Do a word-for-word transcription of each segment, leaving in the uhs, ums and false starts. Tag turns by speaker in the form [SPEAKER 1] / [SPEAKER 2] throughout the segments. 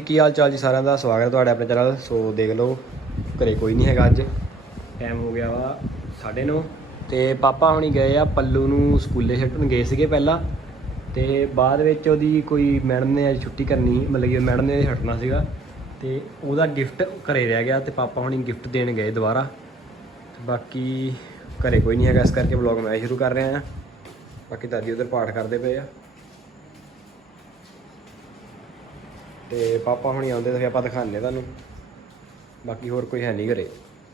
[SPEAKER 1] ਕੀ ਹਾਲ ਚਾਲ ਜੀ ਸਾਰਿਆਂ ਦਾ ਸਵਾਗਤ ਹੈ ਤੁਹਾਡੇ ਆਪਣੇ ਚੈਨਲ। ਸੋ ਦੇਖ ਲਓ ਘਰੇ ਕੋਈ ਨਹੀਂ ਹੈਗਾ, ਅੱਜ ਟਾਈਮ ਹੋ ਗਿਆ ਵਾ ਸਾਢੇ ਨੌ ਤੇ ਪਾਪਾ ਹੁਣੀ ਗਏ ਆ ਪੱਲੂ ਨੂੰ ਸਕੂਲੇ ਛੱਡਣ ਗਏ ਸੀਗੇ ਪਹਿਲਾਂ, ਤੇ ਬਾਅਦ ਵਿੱਚ ਉਹਦੀ ਕੋਈ ਮੈਡਮ ਨੇ ਅੱਜ ਛੁੱਟੀ ਕਰਨੀ, ਮਤਲਬ ਕਿ ਮੈਡਮ ਨੇ ਛੱਡਣਾ ਸੀਗਾ ਤੇ ਉਹਦਾ ਗਿਫਟ ਘਰੇ ਰਹਿ ਗਿਆ ਤੇ ਪਾਪਾ ਹੁਣੀ ਗਿਫਟ ਦੇਣ ਗਏ ਦੁਬਾਰਾ। ਬਾਕੀ ਘਰੇ ਕੋਈ ਨਹੀਂ ਹੈਗਾ, ਇਸ ਕਰਕੇ ਵਲੌਗ ਮੈਂ ਸ਼ੁਰੂ ਕਰ ਰਿਹਾ ਹਾਂ। ਬਾਕੀ ਦਾਦੀ ਉਧਰ ਪਾਠ ਕਰਦੇ ਪਏ ਆ ਤੇ ਪਾਪਾ ਹੁਣੀ ਆਉਂਦੇ ਤਾਂ ਫਿਰ ਆਪਾਂ ਦਿਖਾਉਂਦੇ ਤੁਹਾਨੂੰ। ਬਾਕੀ ਹੋਰ ਕੋਈ ਹੈ ਨਹੀਂ ਘਰੇ।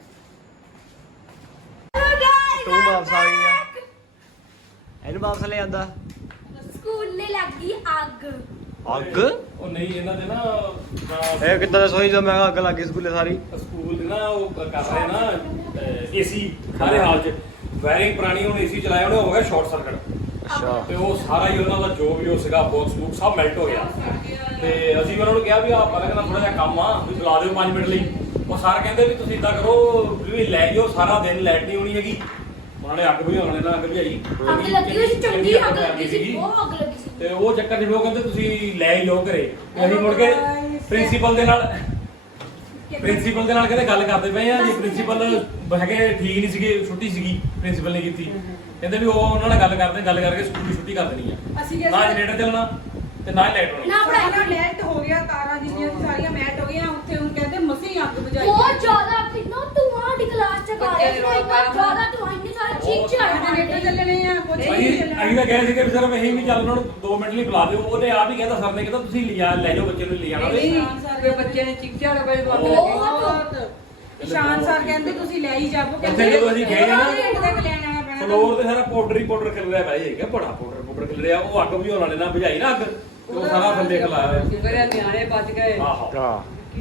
[SPEAKER 1] ਤੂੰ ਵਾਪਸ ਆ ਗਈ ਆ, ਇਹਨੂੰ ਵਾਪਸ ਲੈ ਆਂਦਾ।
[SPEAKER 2] ਸਕੂਲੇ ਲੱਗੀ ਅੱਗ
[SPEAKER 1] ਅੱਗ?
[SPEAKER 3] ਉਹ ਨਹੀਂ ਇਹਨਾਂ ਦੇ ਨਾ
[SPEAKER 1] ਇਹ ਕਿੱਦਾਂ ਦਾ ਸੋਈ ਜੋ ਮੈਂ ਅੱਗ ਲੱਗੀ ਸਕੂਲੇ ਸਾਰੀ।
[SPEAKER 3] ਸਕੂਲ ਦੇ ਨਾ ਉਹ ਕਰ ਰਹੇ ਨਾ ਏਸੀ ਸਾਰੇ ਹਾਲ ਚ ਵਾਇਰਿੰਗ ਪੁਰਾਣੀ, ਹੁਣ ਏਸੀ ਚਲਾਇਆ ਉਹਨੇ, ਹੋ ਗਿਆ ਸ਼ਾਰਟ ਸਰਕਟ।
[SPEAKER 1] ਅੱਛਾ।
[SPEAKER 3] ਤੇ ਉਹ ਸਾਰਾ ਹੀ ਉਹਨਾਂ ਦਾ ਜੋ ਵੀ ਉਹ ਸੀਗਾ ਬਾਕਸ ਬੁੱਕ ਸਭ ਮੈਲਟ ਹੋ ਗਿਆ। ਤੇ ਅਸੀਂ ਉਹਨਾਂ ਨੂੰ ਕਿਹਾ ਵੀ ਆਪਾਂ ਕਹਿੰਦਾ ਥੋੜਾ ਜਿਹਾ ਕੰਮ ਆ ਵੀ ਬੁਲਾ ਦਿਓ ਪੰਜ ਮਿੰਟ ਲਈ। ਉਹ ਸਰ ਕਹਿੰਦੇ ਵੀ ਤੁਸੀਂ ਇਦਾਂ ਕਰੋ ਵੀ ਲੈ ਜਾਓ, ਸਾਰਾ ਦਿਨ ਲਾਈਟ ਨਹੀਂ ਹੋਣੀ ਹੈਗੀ। ਉਹਨਾਂ ਨੇ ਅੱਗ ਬੁਝਾਉਣ ਨਾਲ ਅੱਗ ਬੁਝਾਈ,
[SPEAKER 2] ਅੱਗ ਲੱਗੀ ਹੋਈ ਸੀ, ਚੰਗੀ ਅੱਗ ਲੱਗੀ ਸੀ, ਬਹੁਤ ਅੱਗ ਲੱਗੀ ਸੀ।
[SPEAKER 3] ਤੇ ਉਹ ਚੱਕਰ ਜਿਵੇਂ ਉਹ ਕਹਿੰਦੇ ਤੁਸੀਂ ਲੈ ਹੀ ਜਾਓ ਘਰੇ। ਅਸੀਂ ਮੁੜ ਕੇ ਪ੍ਰਿੰਸੀਪਲ ਦੇ ਨਾਲ ਪ੍ਰਿੰਸੀਪਲ ਦੇ ਨਾਲ ਕਹਿੰਦੇ ਗੱਲ ਕਰਦੇ ਪਏ ਆ ਜੀ। ਪ੍ਰਿੰਸੀਪਲ ਹੈਗੇ ਠੀਕ ਨਹੀਂ ਸੀਗੇ, ਛੁੱਟੀ ਸੀਗੀ ਪ੍ਰਿੰਸੀਪਲ ਨੇ ਕੀਤੀ। ਕਹਿੰਦੇ ਵੀ ਉਹ ਉਹਨਾਂ ਨਾਲ ਗੱਲ ਕਰਦੇ, ਗੱਲ ਕਰਕੇ ਸਕੂਲ ਦੀ ਛੁੱਟੀ ਕਰ ਦੇਣੀ ਆ।
[SPEAKER 4] ਅਸੀਂ
[SPEAKER 3] ਨਾ ਜਨਰੇਟਰ ਚੱਲਣਾ ਤੇ ਨਾ ਹੀ ਲਾਈਟ ਹੋਣੀ।
[SPEAKER 2] ਨਾ
[SPEAKER 4] ਸਾਰਾ ਲੈਟ ਹੋ ਗਿਆ, ਤਾਰਾਂ ਜਿਹੀਆਂ ਸਾਰੀਆਂ ਮੈਟ ਹੋ ਗਈਆਂ। ਉੱਥੇ ਹੁਣ ਕਹਿੰਦੇ ਮਸੀਂ ਅੱਗ ਬੁਝਾਈ।
[SPEAKER 2] ਬਹੁਤ ਜ਼ਿਆਦਾ ਕਿੰਨਾ ਧੂਆਂ ਦੀ ਕਲਾਸ ਚ ਕਰ ਰਹੇ ਸੀ, ਇੰਨਾ ਜ਼ਿਆਦਾ ਧੂਆਂ, ਇੰਨੇ ਸਾਰੇ ਚੀਕ ਚਿਹਾੜਾ
[SPEAKER 4] ਜਨਰੇਟਰ ਚੱਲਣੇ ਆ, ਕੁਝ
[SPEAKER 3] ਅਸੀਂ
[SPEAKER 4] ਨਹੀਂ
[SPEAKER 3] ਅਸੀਂ
[SPEAKER 4] ਚੱਲਣਾ।
[SPEAKER 3] ਤਾਂ ਕਹੇ ਸੀਗੇ ਵੀ ਸਰ ਅਸੀਂ ਵੀ ਚੱਲ ਉਹਨਾਂ ਨੂੰ ਦੋ ਮਿੰਟ ਲਈ ਬੁਲਾ ਦਿਓ। ਉਹਨੇ ਆਪ ਹੀ ਕਹਿੰਦਾ, ਸਰ ਨੇ ਕਹਿੰਦਾ ਤੁਸੀਂ ਲਿਆ ਲੈ ਜਾਓ ਬੱਚੇ ਨੂੰ, ਲੈ ਜਾਣਾ
[SPEAKER 4] ਸਾਰੇ ਬੱਚੇ ਨੇ ਚਿਕ ਝਾੜ ਬੜੇ ਲੱਗ ਲੱਗੇ। ਇਸ਼ਾਨ ਸਰ ਕਹਿੰਦੇ ਤੁਸੀਂ ਲੈ ਹੀ ਜਾਵੋ।
[SPEAKER 3] ਉੱਥੇ ਜਦੋਂ ਅਸੀਂ ਗਏ ਨਾ,
[SPEAKER 4] ਲੈਣ ਆਣਾ ਪੈਣਾ।
[SPEAKER 3] ਫਲੋਰ ਤੇ ਸਾਰਾ ਪਾਊਡਰ ਹੀ ਪਾਊਡਰ ਖਿਲ ਰਿਹਾ ਭਾਈ, ਹੈਗਾ ਬੜਾ ਪਾਊਡਰ ਪਾਊਡਰ ਖਿਲ ਰਿਹਾ। ਉਹ ਅੱਗ ਬੁਝਾਉਣ ਵਾਲੇ ਨਾਲ ਬੁਝਾਈ ਨਾ ਅੱਗ, ਤੇ ਉਹ ਸਾਰਾ ਥੱਲੇ ਖਲਾਇਆ ਹੋਇਆ।
[SPEAKER 4] ਮੇਰੇ ਨਿਆਣੇ ਬਚ ਗਏ।
[SPEAKER 3] ਆਹੋ
[SPEAKER 1] ਹਾਂ।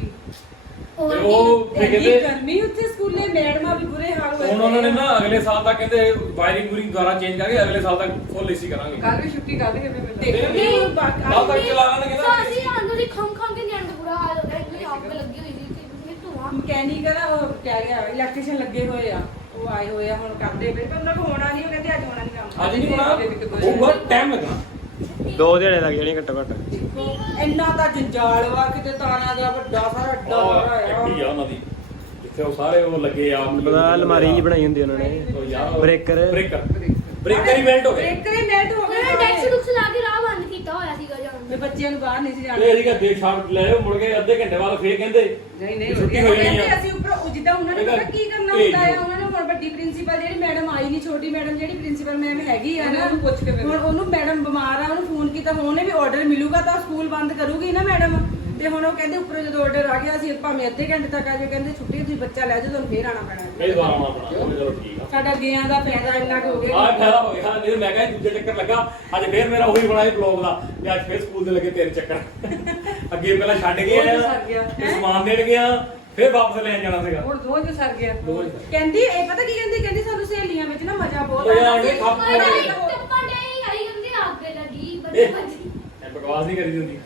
[SPEAKER 3] ਤੇ ਉਹ ਫਿਰ
[SPEAKER 4] ਇੰਨੀ
[SPEAKER 3] ਕਹਿੰਦੇ
[SPEAKER 4] ਗਰਮੀ ਉੱਥੇ ਸਕੂਲੇ, ਮੈਡਮਾਂ ਵੀ ਬੁਰੇ ਹਾਲ ਹੋਏ।
[SPEAKER 3] ਹੁਣ ਉਹਨਾਂ ਨੇ ਨਾ ਅਗਲੇ ਸਾਲ ਤੱਕ ਕਹਿੰਦੇ ਵਾਇਰਿੰਗ ਵੂਰਿੰਗ ਦੁਆਰਾ ਚੇਂਜ ਕਰਕੇ ਅਗਲੇ ਸਾਲ ਤੱਕ ਫੁੱਲ ਏਸੀ ਕਰਾਂਗੇ।
[SPEAKER 4] ਕੱਲ ਵੀ ਛੁੱਟੀ ਕਰ ਦੇਗੇ ਮੈਂ
[SPEAKER 3] ਨਹੀਂ, ਕੱਲ ਤੱਕ ਚਲਾ ਲਾਂਗੇ
[SPEAKER 2] ਸੋ
[SPEAKER 3] ਨਾ।
[SPEAKER 2] ਅਸੀਂ ਆਂਦੋ ਦੀ ਖੰਗ ਖੰਗ ਕੇ ਨਿਆਣ ਦਾ ਬੁਰਾ ਹਾਲ ਹੋ ਗਿਆ, ਇੰਨੀ ਅੱਗ ਲੱਗੀ ਹੋਈ ਸੀ ਤੇ ਧੂਆਂ।
[SPEAKER 4] ਮਕੈਨਿਕਲ ਉਹ ਕਹਿ ਗਿਆ ਇਲੈਕਟ੍ਰੀਸ਼ੀਅਨ ਲੱਗੇ ਹੋਏ ਆ, ਉਹ ਆਏ ਹੋਏ ਆ, ਹੁਣ ਕਰਦੇ ਪਏ, ਪਰ ਉਹਨਾਂ ਕੋਲ ਹੋਣਾ ਨਹੀਂ। ਉਹ ਕਹਿੰਦੇ ਅੱਜ ਹੋਣਾ ਨਹੀਂ ਕੰਮ।
[SPEAKER 3] ਅੱਜ ਨਹੀਂ ਹੋਣਾ, ਉਹ ਬਹੁਤ ਟਾਈਮ ਲੱਗਣਾ।
[SPEAKER 1] ਦੋ ਦਿਹਾੜੇ ਲੱਗ ਜਾਣੇ ਘੱਟੋ ਘੱਟ।
[SPEAKER 4] ਇੰਨਾ ਤਾਂ ਜੰਜਾਲ ਵਾ, ਕਿਤੇ ਤਾਰਾਂ ਦਾ ਵੱਡਾ ਸਾਰਾ ਅੱਡਾ
[SPEAKER 3] ਗੱਡੀ ਆ ਉਹਨਾਂ ਦੀ, ਜਿੱਥੇ ਉਹ ਸਾਰੇ ਉਹ ਲੱਗੇ ਆ।
[SPEAKER 1] ਪਤਾ ਅਲਮਾਰੀ ਜੀ ਬਣਾਈ ਹੁੰਦੀ ਉਹਨਾਂ ਨੇ,
[SPEAKER 3] ਉਹ ਯਾਰ
[SPEAKER 1] ਬ੍ਰੇਕਰ
[SPEAKER 3] ਬ੍ਰੇਕਰ ਬ੍ਰੇਕਰ ਹੀ ਮੈਲਟ ਹੋ ਗਏ।
[SPEAKER 4] ਬ੍ਰੇਕਰ ਹੀ ਮੈਲਟ ਹੋ
[SPEAKER 2] ਉਹਨਾਂ ਨੇ
[SPEAKER 4] ਗਏ।
[SPEAKER 2] ਡੈਕਸ ਡੁਕਸ ਲਾ ਕੇ ਰਾਹ ਬੰਦ ਕੀਤਾ ਹੋਇਆ ਸੀਗਾ ਜਾਣ
[SPEAKER 4] ਤੇ ਬੱਚਿਆਂ ਨੂੰ ਬਾਹਰ ਨਹੀਂ ਸੀ ਜਾਣਾ।
[SPEAKER 3] ਤੇ ਅਸੀਂ ਕਿਹਾ ਦੇਖ ਸ਼ਾਮ ਲੈ ਆਓ, ਮੁੜ ਕੇ ਅੱਧੇ ਘੰਟੇ ਬਾਅਦ ਫੇਰ ਕਹਿੰਦੇ
[SPEAKER 4] ਨਹੀਂ ਨਹੀਂ
[SPEAKER 3] ਛੁੱਟੀ ਹੋ ਜਾਣੀ ਆ।
[SPEAKER 4] ਅਸੀਂ ਉੱਪਰ ਉਹ ਜਿੱਦਾਂ ਉਹਨਾਂ ਨੇ ਪਤਾ ਕੀ ਕਰਨਾ ਹੁੰਦਾ ਆ। ਉਹਨਾਂ ਨੇ ਹੁਣ ਵੱਡੀ ਪ੍ਰਿੰਸੀਪਲ ਜਿਹੜੀ ਮੈਡਮ ਆਈ ਨਹੀਂ, ਛੋਟੀ ਮੈਡਮ ਜਿਹੜੀ ਪ੍ਰਿੰਸੀਪਲ ਮੈਮ ਹੈਗੀ ਆ ਨਾ, ਪੁੱਛ ਕੇ ਹੁਣ ਉਹਨੂੰ ਮੈਡਮ ਬਿਮਾਰ ਆ, ਉਹਨੂੰ ਫੋਨ ਕੀਤਾ, ਉਹਨੇ ਵੀ ਆਰਡਰ ਮਿਲੂਗਾ ਤਾਂ ਸਕੂਲ ਬੰਦ ਕਰੂਗੀ ਨਾ ਮੈਡਮ। ਤੇ ਹੁਣ ਉਹ ਕਹਿੰਦੇ ਉੱਪਰ ਜਦੋਂ ਆਰਡਰ ਆ ਗਿਆ, ਅਸੀਂ ਭਾਵੇਂ ਅੱਧੇ ਘੰਟੇ ਤੱਕ ਆ ਜਾਓ, ਕਹਿੰਦੇ ਛੁੱਟੀ ਤੁਸੀਂ ਬੱਚਾ ਲੈ ਜਾਓ, ਤੁਹਾਨੂੰ ਫੇਰ ਆਣਾ ਪੈਣਾ।
[SPEAKER 3] ਫੇਰ ਦੁਬਾਰਾ ਆਉਣਾ ਪੈਣਾ। ਉਹਨੇ ਚਲੋ ਠੀਕ ਆ,
[SPEAKER 4] ਸਾਡਾ ਗਿਆਂ ਦਾ ਫਾਇਦਾ ਇੰਨਾ ਕੁ ਹੋ ਗਿਆ।
[SPEAKER 3] ਆਹ ਫਾਇਦਾ ਹੋ ਗਿਆ। ਨਹੀਂ ਮੈਂ ਕਿਹਾ ਦੂਜੇ ਚੱਕਰ ਲੱਗਾ, ਅੱਜ ਫੇਰ ਮੇਰਾ ਉਹੀ ਬਣਾ ਬਲੌਗ ਦਾ ਵੀ ਅੱਜ ਫੇਰ ਸਕੂਲ ਦੇ ਲੱਗੇ ਤਿੰਨ ਚੱਕਰ। ਅੱਗੇ ਪਹਿਲਾਂ ਛੱਡ ਕੇ ਆਇਆ, ਫਿਰ ਸਮਾਨ ਦੇਣ ਗਿਆ, ਫੇਰ ਵਾਪਸ ਲੈਣ ਜਾਣਾ ਸੀਗਾ।
[SPEAKER 4] ਹੁਣ ਦੋ ਚ ਸਰ ਗਿਆ।
[SPEAKER 3] ਦੋ ਚ।
[SPEAKER 4] ਕਹਿੰਦੀ ਇਹ ਪਤਾ ਕੀ ਕਹਿੰਦੀ, ਕਹਿੰਦੀ ਸਾਨੂੰ ਸਹੇਲੀਆਂ ਵਿੱਚ ਨਾ ਮਜ਼ਾ ਬਹੁਤ
[SPEAKER 3] ਉਹ ਯਾਰ
[SPEAKER 4] ਆਉਂਦਾ
[SPEAKER 3] ਇਹ ਖੱਪ ਹੋ ਗਈ।
[SPEAKER 2] ਟੱਪਣ ਡਈ ਆਈ ਹੁੰਦੀ ਅੱਗ ਲੱਗੀ ਬੱਚੇ ਬੱਚੇ।
[SPEAKER 3] ਇਹ ਬਕਵਾਸ ਨਹੀਂ ਕਰੀ ਹੁੰਦੀ।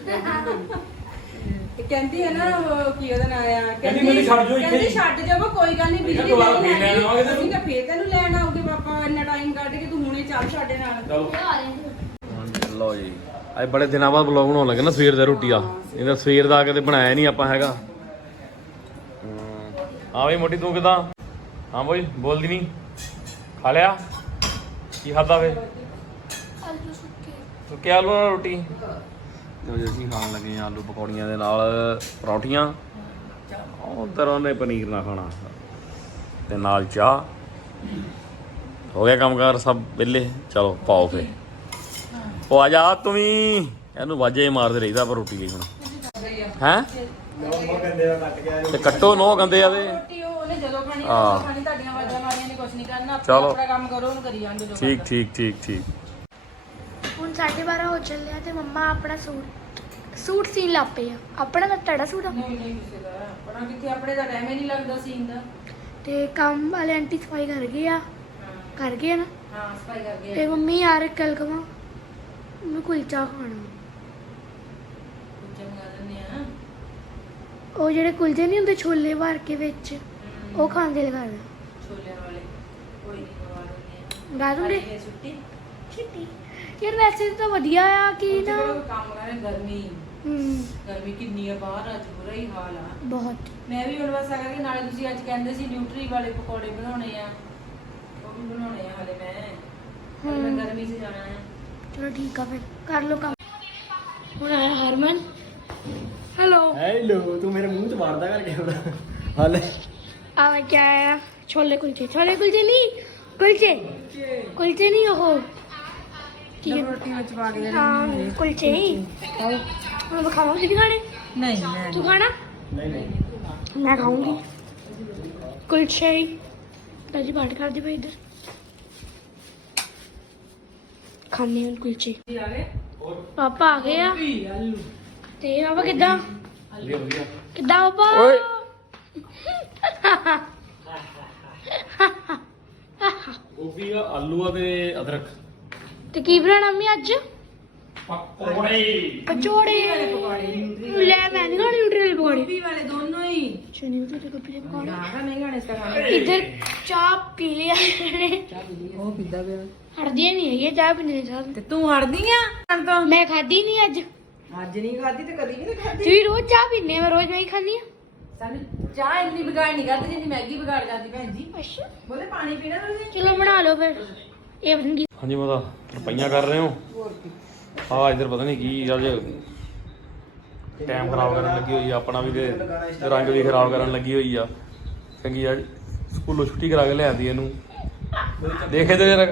[SPEAKER 4] ਤੇ ਕਹਿੰਦੀ ਹੈ ਨਾ ਉਹ ਕੀ ਉਹਦਾ ਨਾਂ ਆ,
[SPEAKER 3] ਕਹਿੰਦੀ ਮੈਨੂੰ ਛੱਡ ਜਾਓ ਇੱਥੇ
[SPEAKER 4] ਕਹਿੰਦੀ
[SPEAKER 3] ਹੀ।
[SPEAKER 4] ਛੱਡ ਜਾਵੋ, ਕੋਈ ਗੱਲ ਨਹੀਂ, ਬਿਜਲੀ
[SPEAKER 3] ਦੁਬਾਰਾ
[SPEAKER 4] ਨਹੀਂ
[SPEAKER 3] ਫੇਰ ਲੈਣ ਆਵਾਂਗੇ ਤੈਨੂੰ।
[SPEAKER 4] ਅਸੀਂ ਤਾਂ ਫੇਰ ਤੈਨੂੰ ਲੈਣ ਆਉਗੇ ਪਾਪਾ, ਇੰਨਾ ਟਾਈਮ ਕੱਢ ਕੇ ਤੂੰ ਹੁਣੇ ਚੱਲ ਸਾਡੇ ਨਾਲ।
[SPEAKER 3] ਚਲੋ
[SPEAKER 2] ਇਹ ਆ ਰਹੇ ਸੀ।
[SPEAKER 1] ਲਓ ਜੀ, ਅੱਜ ਬੜੇ ਦਿਨਾਂ ਬਾਅਦ ਵਲੌਗ ਬਣਾਉਣ ਲੱਗੇ ਨਾ ਸਵੇਰ ਦਾ ਰੋਟੀ ਆ। ਇਹਦਾ ਸਵੇਰ ਦਾ ਕਦੇ ਬਣਾਇਆ ਨਹੀਂ ਆਪਾਂ ਹੈਗਾ। ਹਾਂ ਬਈ ਮੋਟੀ ਤੂੰ ਕਿਦਾਂ? ਹਾਂ ਬਈ ਬੋਲਦੀ ਨਹੀਂ। ਖਾ ਲਿਆ? ਕੀ ਖਾਦਾ ਵੇ?
[SPEAKER 2] ਆਲੂ ਸੁੱਕੇ।
[SPEAKER 1] ਸੁੱਕੇ ਆਲੂ ਨਾਲ ਰੋਟੀ। ਜੋ ਅਸੀਂ ਖਾਣ ਲੱਗੇ ਆ ਆਲੂ ਪਕੌੜੀਆਂ ਦੇ ਨਾਲ ਪਰੌਂਠੀਆਂ। ਉਧਰ ਉਹਨੇ ਪਨੀਰ ਨਾਲ ਖਾਣਾ ਤੇ ਨਾਲ ਚਾਹ। ਹੋ ਗਿਆ ਕੰਮਕਾਰ ਸਭ ਵਿਹਲੇ। ਚਲੋ ਪਾਓ ਫੇ। ਉਹ ਆ ਜਾ ਤੂੰ ਵੀ, ਇਹਨੂੰ ਵਾਜੇ ਮਾਰਦੇ ਰਹੀਦਾ ਪਰ ਰੋਟੀ ਲਈ ਹੁਣ ਹੈ। ਤੇ ਕੱਟੋ ਨੋ ਗੰਦੇ ਆਵੇ।
[SPEAKER 4] ਰੋਟੀ ਉਹ ਉਹਨੇ ਜਦੋਂ ਖਾਣੀ
[SPEAKER 1] ਹਾਂ।
[SPEAKER 4] ਉਹ ਖਾਣੀ, ਤੁਹਾਡੀਆਂ ਆਵਾਜ਼ਾਂ ਮਾਰੀਆਂ ਨੇ ਕੁਝ ਨਹੀਂ ਕਰਨਾ।
[SPEAKER 1] ਚਲੋ।
[SPEAKER 4] ਆਪਣਾ ਕੰਮ ਕਰੋ, ਉਹਨੂੰ ਕਰੀ ਜਾਂਦੇ ਜੋ
[SPEAKER 1] ਠੀਕ ਠੀਕ ਠੀਕ ਠੀਕ।
[SPEAKER 2] ਹੁਣ ਸਾਢੇ ਬਾਰਾਂ ਹੋ ਚੱਲਿਆ ਤੇ ਮੰਮਾ ਆਪਣਾ ਸੂਟ ਸੂਟ ਸੀਨ ਲੱਗ ਪਏ ਆ। ਆਪਣਾ ਤਾਂ ਤੁਹਾਡਾ ਸੂਟ ਆ
[SPEAKER 4] ਨਹੀਂ ਨਹੀਂ ਕਿਸੇ ਦਾ ਆਪਣਾ ਕਿੱਥੇ, ਆਪਣੇ ਦਾ ਟਾਈਮ ਹੀ ਨਹੀਂ ਲੱਗਦਾ ਸੀਨ ਦਾ।
[SPEAKER 2] ਤੇ ਕੰਮ ਵਾਲੇ ਆਂਟੀ ਸਫਾਈ ਕਰ ਗਏ ਆ, ਕਰ ਗਏ ਆ ਨਾ।
[SPEAKER 4] ਹਾਂ ਸਫਾਈ ਕਰ ਗਏ।
[SPEAKER 2] ਤੇ ਮੰਮੀ ਯਾਰ ਕੱਲ ਕਵਾਂ ਮੈਂ ਕੁਲਚਾ ਖਾਣਾ।
[SPEAKER 4] ਕੁਝ ਮੰਗਾ ਦਿੰਦੇ ਆ।
[SPEAKER 2] ਉਹ ਜਿਹੜੇ ਕੁਲਚੇ ਨਹੀਂ ਹੁੰਦੇ ਛੋਲੇ ਭਰ ਕੇ ਵਿੱਚ, ਉਹ ਖਾਣ ਦੇ ਲਗਾ ਦੇ।
[SPEAKER 4] ਛੋਲਿਆਂ ਵਾਲੇ ਕੋਈ ਨਹੀਂ ਮੰਗਾ ਦਿੰਦੇ ਆ।
[SPEAKER 2] ਗਾ ਦੂੰਗੇ
[SPEAKER 4] ਛੁੱਟੀ
[SPEAKER 2] ਕਿੰਨੀ ਯਾਰ ਵੈਸੇ ਤਾਂ ਵਧੀਆ ਆ ਕਿ ਨਾ
[SPEAKER 4] ਕੰਮ ਕਰੇ ਗਰਮੀ
[SPEAKER 2] ਹੂੰ
[SPEAKER 4] ਗਰਮੀ ਕਿੰਨੀ ਆ ਬਾਹਰ ਅੱਜ ਬੁਰਾ ਹੀ ਹਾਲ ਆ
[SPEAKER 2] ਬਹੁਤ
[SPEAKER 4] ਮੈਂ ਵੀ ਹੁਣ ਬਸ ਆ ਕਰਕੇ ਨਾਲੇ ਤੁਸੀਂ ਅੱਜ ਕਹਿੰਦੇ ਸੀ ਨਿਊਟਰੀ ਵਾਲੇ ਪਕੌੜੇ ਬਣਾਉਣੇ ਆ ਉਹ ਵੀ ਬਣਾਉਣੇ ਆ ਹਲੇ ਮੈਂ ਹਲੇ ਮੈਂ ਗਰਮੀ 'ਚ ਜਾਣਾ ਹੈ
[SPEAKER 2] ਚਲੋ ਠੀਕ ਆ ਫਿਰ ਕਰ ਲਓ ਕੰਮ ਹੁਣ ਆਇਆ ਹਰਮਨ ਹੈਲੋ
[SPEAKER 1] ਹੈਲੋ ਤੂੰ ਮੇਰੇ ਮੂੰਹ 'ਚ ਮਾਰਦਾ ਕਰ ਕੈਮਰਾ ਹਾਲੇ
[SPEAKER 2] ਆ ਮੈਂ ਕਿਆ ਆਇਆ ਛੋਲੇ ਕੁਲਚੇ ਛੋਲੇ ਕੁਲਚੇ ਨਹੀਂ ਕੁਲਚੇ ਕੁਲਚੇ ਨਹੀਂ ਉਹ ਕੀ ਹੈ?
[SPEAKER 4] ਰੋਟੀਆਂ ਚ ਪਾ ਕੇ
[SPEAKER 2] ਹਾਂ ਕੁਲਚੇ ਹੁਣ ਮੈਂ ਖਾਵਾਂਗੀ ਨਹੀਂ ਖਾਣੇ
[SPEAKER 4] ਨਹੀਂ ਮੈਂ
[SPEAKER 2] ਤੂੰ ਖਾਣਾ
[SPEAKER 1] ਨਹੀਂ ਨਹੀਂ
[SPEAKER 2] मैं खाऊंगी कुलचे दादी बाट कर दी भाई इधर खाने हैं कुलचे
[SPEAKER 4] ਆ ਗਏ
[SPEAKER 2] पापा आ गए आ
[SPEAKER 4] ਆਲੂ
[SPEAKER 2] ते पापा किदा
[SPEAKER 1] ਵਧੀਆ ਵਧੀਆ
[SPEAKER 2] किदा पापा
[SPEAKER 1] ओए। ਗੋਭੀ ਆ ਆਲੂ ਆ ਤੇ ਅਦਰਕ
[SPEAKER 2] ते की बनाना मम्मी अज
[SPEAKER 1] ਪਕੌੜੇ
[SPEAKER 2] कचौड़े ले मैं नहीं खाने न्यूट्री वाले पकौड़े
[SPEAKER 4] ਗੋਭੀ ਵਾਲੇ ਦੋਨੋਂ ਹੀ
[SPEAKER 2] अच्छा न्यूट्री वाले गोभी के पकौड़े
[SPEAKER 4] ਆਹ ਨਹੀਂ ਖਾਣੇ ਇਸ ਤਰ੍ਹਾਂ
[SPEAKER 2] इधर चाय पी लिया मैंने
[SPEAKER 4] ਉਹ ਕਿੱਦਾਂ ਪਿਆ
[SPEAKER 2] हटदी नहीं है ये चाय पीने के साथ
[SPEAKER 4] ਤੇ ਤੂੰ ਹੜਦੀ ਆ ਤਾਂ
[SPEAKER 2] मैं खादी नहीं अज
[SPEAKER 4] ਅੱਜ ਨਹੀਂ ਖਾਦੀ ਤੇ ਕਦੀ ਵੀ ਨਹੀਂ ਖਾਦੀ
[SPEAKER 2] तू रोज चाय पीने मैं रोज नहीं खानी
[SPEAKER 4] ਸਾਨੂੰ ਚਾਹ ਇੰਨੀ ਵਿਗਾੜ ਨਹੀਂ ਕਰਦੀ ਜਿੰਨੀ ਮੈਗੀ ਵਿਗਾੜ ਜਾਂਦੀ ਭੈਣ ਜੀ
[SPEAKER 2] अच्छा
[SPEAKER 4] ਬੋਲੇ ਪਾਣੀ ਪੀਣਾ ਤੁਸੀਂ
[SPEAKER 2] चलो बना लो फिर ये बनेगी
[SPEAKER 1] ਹਾਂਜੀ ਮਾਤਾ ਰੁਪਈਆ ਕਰ ਰਹੇ ਹੋ
[SPEAKER 4] ਹੋਰ ਕੀ
[SPEAKER 1] ਆ ਇੱਧਰ ਪਤਾ ਨਹੀਂ ਕੀ ਅੱਜ ਟਾਈਮ ਖਰਾਬ ਕਰਨ ਲੱਗੀ ਹੋਈ ਆ ਆਪਣਾ ਵੀ ਤੇ ਰੰਗ ਵੀ ਖਰਾਬ ਕਰਨ ਲੱਗੀ ਹੋਈ ਆ ਚੰਗੀ ਆ ਸਕੂਲੋਂ ਛੁੱਟੀ ਕਰਾ ਕੇ ਲਿਆਂਦੀ ਇਹਨੂੰ ਦੇਖੇ ਤੇ ਜਰਾ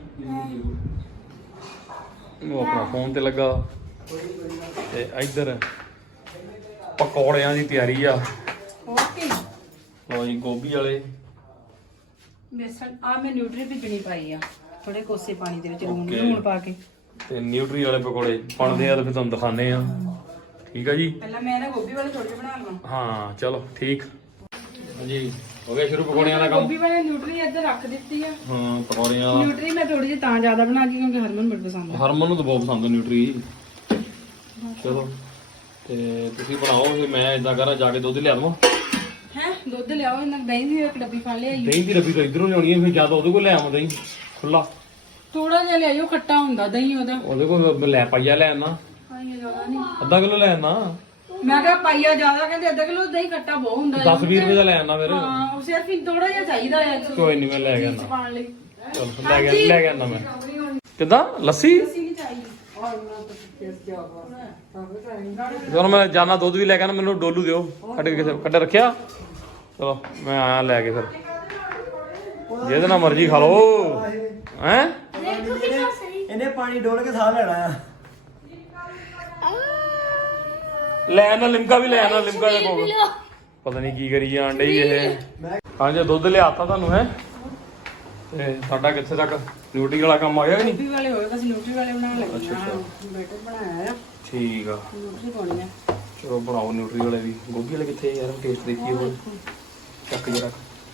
[SPEAKER 1] ਉਹ ਆਪਣਾ ਫੋਨ ਤੇ ਲੱਗਾ ਤੇ ਇੱਧਰ ਪਕੌੜਿਆਂ ਦੀ ਤਿਆਰੀ ਆ
[SPEAKER 4] ਓਕੇ
[SPEAKER 1] ਲੋ ਜੀ ਗੋਭੀ ਵਾਲੇ
[SPEAKER 4] ਬੇਸਣ ਆ ਮੈਂ ਨਿਊਟਰੀ ਭਿੱਜਣੀ ਪਾਈ ਆ ਥੋੜੇ ਕੋਸੇ ਪਾਣੀ ਦੇ ਵਿੱਚ ਲੂਣ
[SPEAKER 1] Okay.
[SPEAKER 4] ਲੂਣ ਪਾ ਕੇ
[SPEAKER 1] ਤੇ ਨਿਊਟਰੀ ਵਾਲੇ ਪਕੌੜੇ ਬਣਦੇ ਆ ਤੇ ਫਿਰ ਤੁਹਾਨੂੰ ਦਿਖਾਣੇ ਆ ਠੀਕ ਆ ਜੀ
[SPEAKER 4] ਪਹਿਲਾਂ ਮੈਂ ਨਾ ਗੋਭੀ ਵਾਲੇ ਥੋੜੇ ਜਿਹੇ ਬਣਾ ਲਵਾਂ
[SPEAKER 1] ਹਾਂ ਚਲੋ ਠੀਕ ਹਾਂਜੀ ਹੋ ਗਿਆ ਸ਼ੁਰੂ ਪਕੌੜਿਆਂ ਦਾ ਕੰਮ
[SPEAKER 4] ਗੋਭੀ ਵਾਲੇ ਨਿਊਟਰੀ ਇੱਧਰ ਰੱਖ ਦਿੱਤੀ ਆ
[SPEAKER 1] ਹਾਂ ਪਕੌੜਿਆਂ
[SPEAKER 4] ਨਿਊਟਰੀ ਮੈਂ ਥੋੜੀ ਜਿਹੀ ਤਾਂ ਜ਼ਿਆਦਾ ਬਣਾ ਕੇ ਕਿਉਂਕਿ ਹਰਮਨ ਬੜੀ ਪਸੰਦ ਆ
[SPEAKER 1] ਹਰਮਨ ਨੂੰ ਤਾਂ ਬਹੁਤ ਪਸੰਦ ਆ ਨਿਊਟਰੀ ਚਲੋ ਤੇ ਤੁਸੀਂ ਬਣਾਓ ਫਿਰ ਮੈਂ ਇਦਾਂ ਕਰਾਂ ਜਾ ਕੇ ਦੁੱਧ ਲਿਆ ਦਵਾਂ
[SPEAKER 4] ਹੈ ਦੁੱਧ ਲਿਆਓ ਇਹਨਾਂ ਦਹੀਂ ਦੀ ਇੱਕ ਡੱਬੀ ਫੜ ਲਿਆਈ
[SPEAKER 1] ਦਹੀਂ ਦੀ ਡੱਬੀ ਤਾਂ ਇਧਰੋਂ ਲਿਆਉਣੀ ਹੈ ਫਿਰ ਜਾਂ ਤਾਂ ਉਹਦੇ ਕੋਲ ਲੈ ਆਵਾਂ ਦਹੀਂ ਖੁੱਲਾ
[SPEAKER 4] ਥੋੜਾ ਜਿਹਾ ਲਿਆਇਓ ਖੱਟਾ ਹੁੰਦਾ ਦਹੀਂ ਉਹਦਾ
[SPEAKER 1] ਉਹਦੇ ਕੋਲ ਲੈ ਪਾਈਆ ਲੈ ਆਣਾ
[SPEAKER 4] ਪਾਈਆ ਜ਼ਿਆਦਾ ਨਹੀਂ
[SPEAKER 1] ਅੱਧਾ ਕਿਲੋ ਲੈ ਆਣਾ
[SPEAKER 4] ਮੈਂ ਕਿਹਾ ਪਾਈਆ ਜ਼ਿਆਦਾ ਕਹਿੰਦੇ ਅੱਧਾ ਕਿਲੋ ਦਹੀਂ ਖੱਟਾ ਬਹੁਤ ਹੁੰਦਾ
[SPEAKER 1] ਦਸ ਵੀਹ ਰੁਪਏ ਦਾ ਲੈ ਆਣਾ ਫਿਰ
[SPEAKER 4] ਹਾਂ ਉਹ ਸਿਰਫ ਹੀ ਥੋੜਾ ਜਿਹਾ ਚਾਹੀਦਾ ਹੈ
[SPEAKER 1] ਕੋਈ ਨਹੀਂ ਮੈਂ ਲੈ ਕੇ ਆਣਾ
[SPEAKER 4] ਪਾਣ ਲਈ
[SPEAKER 1] ਚਲੋ ਲੈ ਕੇ ਲੈ ਕੇ ਆਣਾ ਮੈਂ ਕਿੱਦਾਂ ਲੱਸੀ
[SPEAKER 4] ਅਸੀਂ ਨਹੀਂ ਚਾਹੀਦੀ
[SPEAKER 1] ਜਦੋਂ ਮੈਂ ਜਾਣਾ ਦੁੱਧ ਵੀ ਲੈ ਕੇ ਆਣਾ ਮੈਨੂੰ ਡੋਲੂ ਦਿਓ ਕੱਢ ਕੇ ਕਿਸੇ ਕੱਢ ਰੱਖਿਆ ਚਲੋ ਮੈਂ ਆਇਆ ਲੈ ਕੇ ਫਿਰ ਜਿਹਦੇ ਨਾਲ ਮਰਜ਼ੀ ਖਾ ਲਓ ਹੈ
[SPEAKER 2] देखो कितना सही
[SPEAKER 5] ਇਹਨੇ ਪਾਣੀ ਡੋਲ ਕੇ ਸਾਹ ਲੈਣਾ ਆ
[SPEAKER 1] ਲੈ ਆਣਾ ਲਿਮਕਾ ਵੀ ਲੈ ਆਣਾ ਲਿਮਕਾ ਦੇ ਕੋਲ ਪਤਾ ਨਹੀਂ ਕੀ ਕਰੀ ਜਾਣ ਡਈ ਇਹ ਹਾਂਜੀ ਦੁੱਧ ਲਿਆਤਾ ਤੁਹਾਨੂੰ ਹੈ ਤੇ ਸਾਡਾ ਕਿੱਥੇ ਤੱਕ ਨਿਊਟਰੀ ਵਾਲਾ ਕੰਮ ਆ ਗਿਆ ਕਿ ਨਹੀਂ
[SPEAKER 4] ਗੋਭੀ ਵਾਲੇ ਹੋਏ ਅਸੀਂ ਨਿਊਟਰੀ ਵਾਲੇ ਬਣਾਉਣ ਲੱਗੇ
[SPEAKER 1] ਅੱਛਾ, ਅੱਛਾ।
[SPEAKER 4] ਬੈਟਰ ਬਣਾਇਆ ਆ
[SPEAKER 1] ਠੀਕ ਆ
[SPEAKER 4] ਨਿਊਟਰੀ ਪਾਉਣੀ ਆ
[SPEAKER 1] ਚਲੋ ਬਣਾਓ ਨਿਊਟਰੀ ਵਾਲੇ ਵੀ ਗੋਭੀ ਵਾਲੇ ਕਿੱਥੇ ਯਾਰ ਟੇਸਟ ਦੇਖੀਏ ਹੁਣ ਚੱਕ ਜਰਾ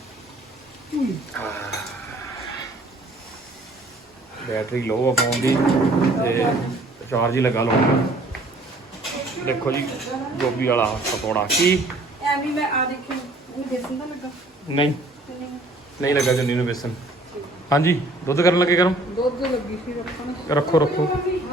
[SPEAKER 1] ਬੈਟਰੀ ਲੋ ਆ ਫੋਨ ਦੀ ਤੇ ਚਾਰਜ ਹੀ ਲੱਗਾ ਲਾਉਣਾ ਦੇਖੋ ਜੀ ਗੋਭੀ ਵਾਲਾ ਪਕੌੜਾ ਕੀ
[SPEAKER 4] ਐਵੇਂ ਮੈਂ ਆ ਦੇਖੋ ਇਹ ਬੇਸਨ ਦਾ ਲੱਗਾ
[SPEAKER 1] ਨਹੀਂ ਨਹੀਂ ਲੱਗਾ ਚੰਨੀ ਨੂੰ ਬੇਸਨ ਹਾਂਜੀ ਦੁੱਧ ਕਰਨ ਲੱਗੇ ਗਰਮ
[SPEAKER 4] ਦੁੱਧ ਲੱਗੀ ਸੀ ਰੱਖਣ
[SPEAKER 1] ਰੱਖੋ ਰੱਖੋ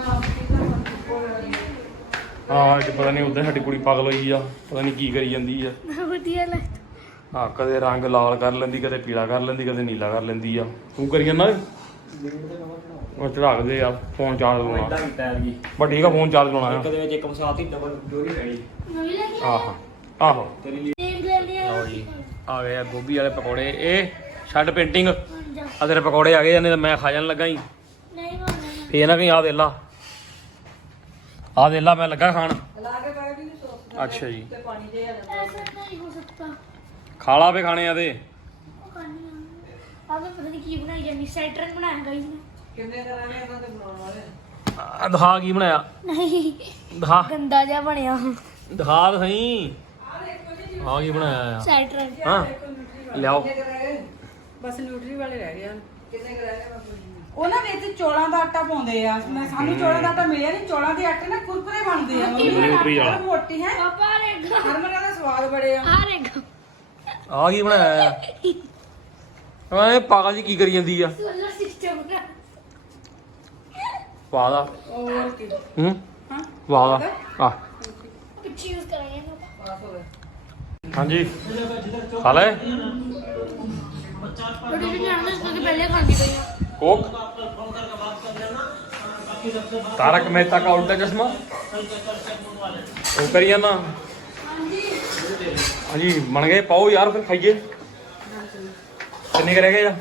[SPEAKER 1] ਹਾਂ ਅੱਜ ਪਤਾ ਨਹੀਂ ਉਧਰ ਸਾਡੀ ਕੁੜੀ ਪਾਗਲ ਹੋਈ ਆ ਪਤਾ ਨਹੀਂ ਕੀ ਕਰੀ ਜਾਂਦੀ ਆ
[SPEAKER 2] ਵਧੀਆ ਲੱਗਦਾ
[SPEAKER 1] ਹਾਂ ਕਦੇ ਰੰਗ ਲਾਲ ਕਰ ਲੈਂਦੀ ਕਦੇ ਪੀਲਾ ਕਰ ਲੈਂਦੀ ਕਦੇ ਨੀਲਾ ਕਰ ਲੈਂਦੀ ਆ ਤੂੰ ਕਰੀ ਜਾਂਦਾ ਉਹ ਚੜਾਕ ਦੇ ਆ ਫੋਨ ਚਾਰਜ ਲਾਉਣਾ
[SPEAKER 5] ਕੀਤਾ ਜੀ
[SPEAKER 1] ਬਸ ਠੀਕ ਆ ਫੋਨ ਚਾਰਜ ਲਾਉਣਾ ਆ
[SPEAKER 5] ਕਦੇ ਵਿੱਚ ਇੱਕ ਫਸਾਤੀ ਡਬਲ ਜੋਰੀ ਪੈ ਗਈ
[SPEAKER 2] नवी लगी
[SPEAKER 1] ਆਹੋ ਆਹੋ
[SPEAKER 5] ਤੇਰੇ ਲਈ
[SPEAKER 2] देख ले लिया
[SPEAKER 1] ਲਓ ਜੀ ਆ ਗਏ ਆ ਗੋਭੀ ਵਾਲੇ ਪਕੌੜੇ ਇਹ ਛੱਡ ਪੇਂਟਿੰਗ ਆ ਤੇਰੇ ਪਕੌੜੇ ਆ ਗਏ ਜਾਂਦੇ ਤਾਂ ਮੈਂ ਖਾ ਜਾਣ ਲੱਗਾ ਹੀ
[SPEAKER 2] नहीं मानना
[SPEAKER 1] ਫੇਰ ਨਾ ਕਹੀਂ ਆ ਦੇ ਲਾ ਆ ਦੇ ਲਾ ਮੈਂ ਲੱਗਾ ਖਾਣ
[SPEAKER 4] ਲਾ ਕੇ ਪਾ ਕੇ ਸੌਸ
[SPEAKER 1] ਅੱਛਾ ਜੀ
[SPEAKER 4] ਤੇ ਪਾਣੀ ਦੇ ਆ
[SPEAKER 2] ऐसा नहीं हो सकता
[SPEAKER 1] ਖਾ ਲਾ ਵੇ ਖਾਣੇ ਆ ਦੇ
[SPEAKER 2] वो खानी है आपने पता नहीं की बनाई जानी सैटरन बनाया गाइस ने
[SPEAKER 4] ਕਿੰਨੇ ਤਰ੍ਹਾਂ ਦੇ ਇਹਨਾਂ ਦੇ ਬਣਾਉਣ ਵਾਲੇ
[SPEAKER 1] ਆ ਦਿਖਾ ਕੀ ਬਣਾਇਆ
[SPEAKER 2] नहीं
[SPEAKER 1] ਦਿਖਾ
[SPEAKER 2] गंदा जा बनया
[SPEAKER 1] ਦਿਖਾ ਤਾਂ ਸਹੀ ਆ ਕੀ ਬਣਾਇਆ ਆ
[SPEAKER 2] सैटरन
[SPEAKER 1] ਹਾਂ ਲਿਆਓ
[SPEAKER 4] ਬਸ ਨਿਊਟਰੀ ਵਾਲੇ ਰਹਿ ਗਏ ਹਨ ਕਿੰਨੇ ਕੁ ਰਹਿ ਗਏ ਉਹ ਨਾ ਵਿੱਚ ਚੌਲਾਂ ਦਾ ਆਟਾ ਪਾਉਂਦੇ ਆ ਮੈਂ ਸਾਨੂੰ ਚੌਲਾਂ ਦਾ ਆਟਾ ਮਿਲਿਆ ਨਹੀਂ ਚੌਲਾਂ ਦੇ ਆਟੇ ਨਾਲ ਕੁਰਕੁਰੇ ਬਣਦੇ ਆ
[SPEAKER 1] ਨਿਊਟਰੀ ਵਾਲਾ
[SPEAKER 4] ਮੋਟੀ ਹੈ
[SPEAKER 2] पापा रेगा
[SPEAKER 4] ਹਰਮਨ ਦਾ ਸਵਾਦ ਬੜੇ ਆ
[SPEAKER 2] आ रेगा
[SPEAKER 1] ਆ ਕੀ ਬਣਾਇਆ ਆ ਇਹ ਪਾਗਲ ਜੀ ਕੀ ਕਰੀ ਜਾਂਦੀ ਆ
[SPEAKER 2] सोलर सिस्टम का
[SPEAKER 1] ਸਵਾਦ ਆ
[SPEAKER 4] ਹੋਰ ਕੀ
[SPEAKER 1] ਹੂੰ
[SPEAKER 4] ਹਾਂ
[SPEAKER 1] ਸਵਾਦ ਆ ਆ
[SPEAKER 2] ਪਿੱਛੇ ਯੂਜ਼ ਕਰਾਂਗੇ
[SPEAKER 4] ਪਾਸ ਹੋ ਗਏ
[SPEAKER 1] ਹਾਂਜੀ ਖਾ ਲੈ
[SPEAKER 2] ਰੋਟੀ ਵੀ ਆਉਂਦੇ ਇਸ ਤੋਂ ਪਹਿਲੇ ਖਾਂਦੀ ਪਈ ਆ
[SPEAKER 1] ਕੋਕ तारक मेहता का उल्टा चश्मा वो करिए ना हाँ जी बन गए पाओ यार फिर खाइए कितने का रह गए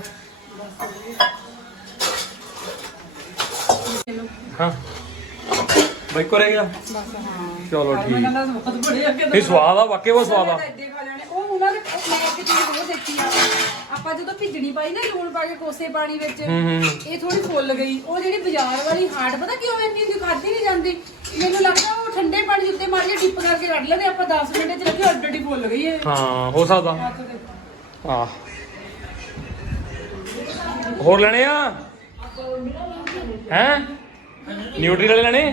[SPEAKER 1] हाँ भाई को रह गया चलो ठीक
[SPEAKER 4] ਬਹੁਤ ਬੜੇ ਅੱਗੇ
[SPEAKER 1] नहीं स्वाद आ वाकई वो स्वाद आ
[SPEAKER 4] ਐਡੇ ਖਾ ਲੈਣੇ ਉਹ ਉਹਨਾਂ ਦੇ ਮੈਂ ਇੱਕ ਚੀਜ਼ ਹੋਰ ਦੇਖੀ ਆ ਆਪਾਂ ਜਦੋਂ ਭਿੱਜਣੀ ਪਾਈ ਨਾ ਲੂਣ ਪਾ ਕੇ ਕੋਸੇ ਪਾਣੀ ਵਿੱਚ ਇਹ ਥੋੜੀ ਫੁੱਲ ਗਈ ਉਹ ਜਿਹੜੀ ਬਾਜ਼ਾਰ ਵਾਲੀ ਹਾਰਡ ਪਤਾ ਕਿਉਂ ਇੰਨੀ ਦੀ ਖਾਦੀ ਨਹੀਂ ਜਾਂਦੀ ਮੈਨੂੰ ਲੱਗਦਾ ਉਹ ਠੰਡੇ ਪਾਣੀ ਦੇ ਉੱਤੇ ਮਾਰ ਕੇ ਡਿਪ ਕਰਕੇ ਕੱਢ ਲੈਂਦੇ ਆਪਾਂ ਦਸ ਮਿੰਟ ਚ ਰੱਖੀ ਅੱਡ ਅੱਡੀ ਫੁੱਲ ਗਈ ਇਹ
[SPEAKER 1] हाँ हो सकता हाँ होर लेने आ हैं न्यूट्री वाले लेने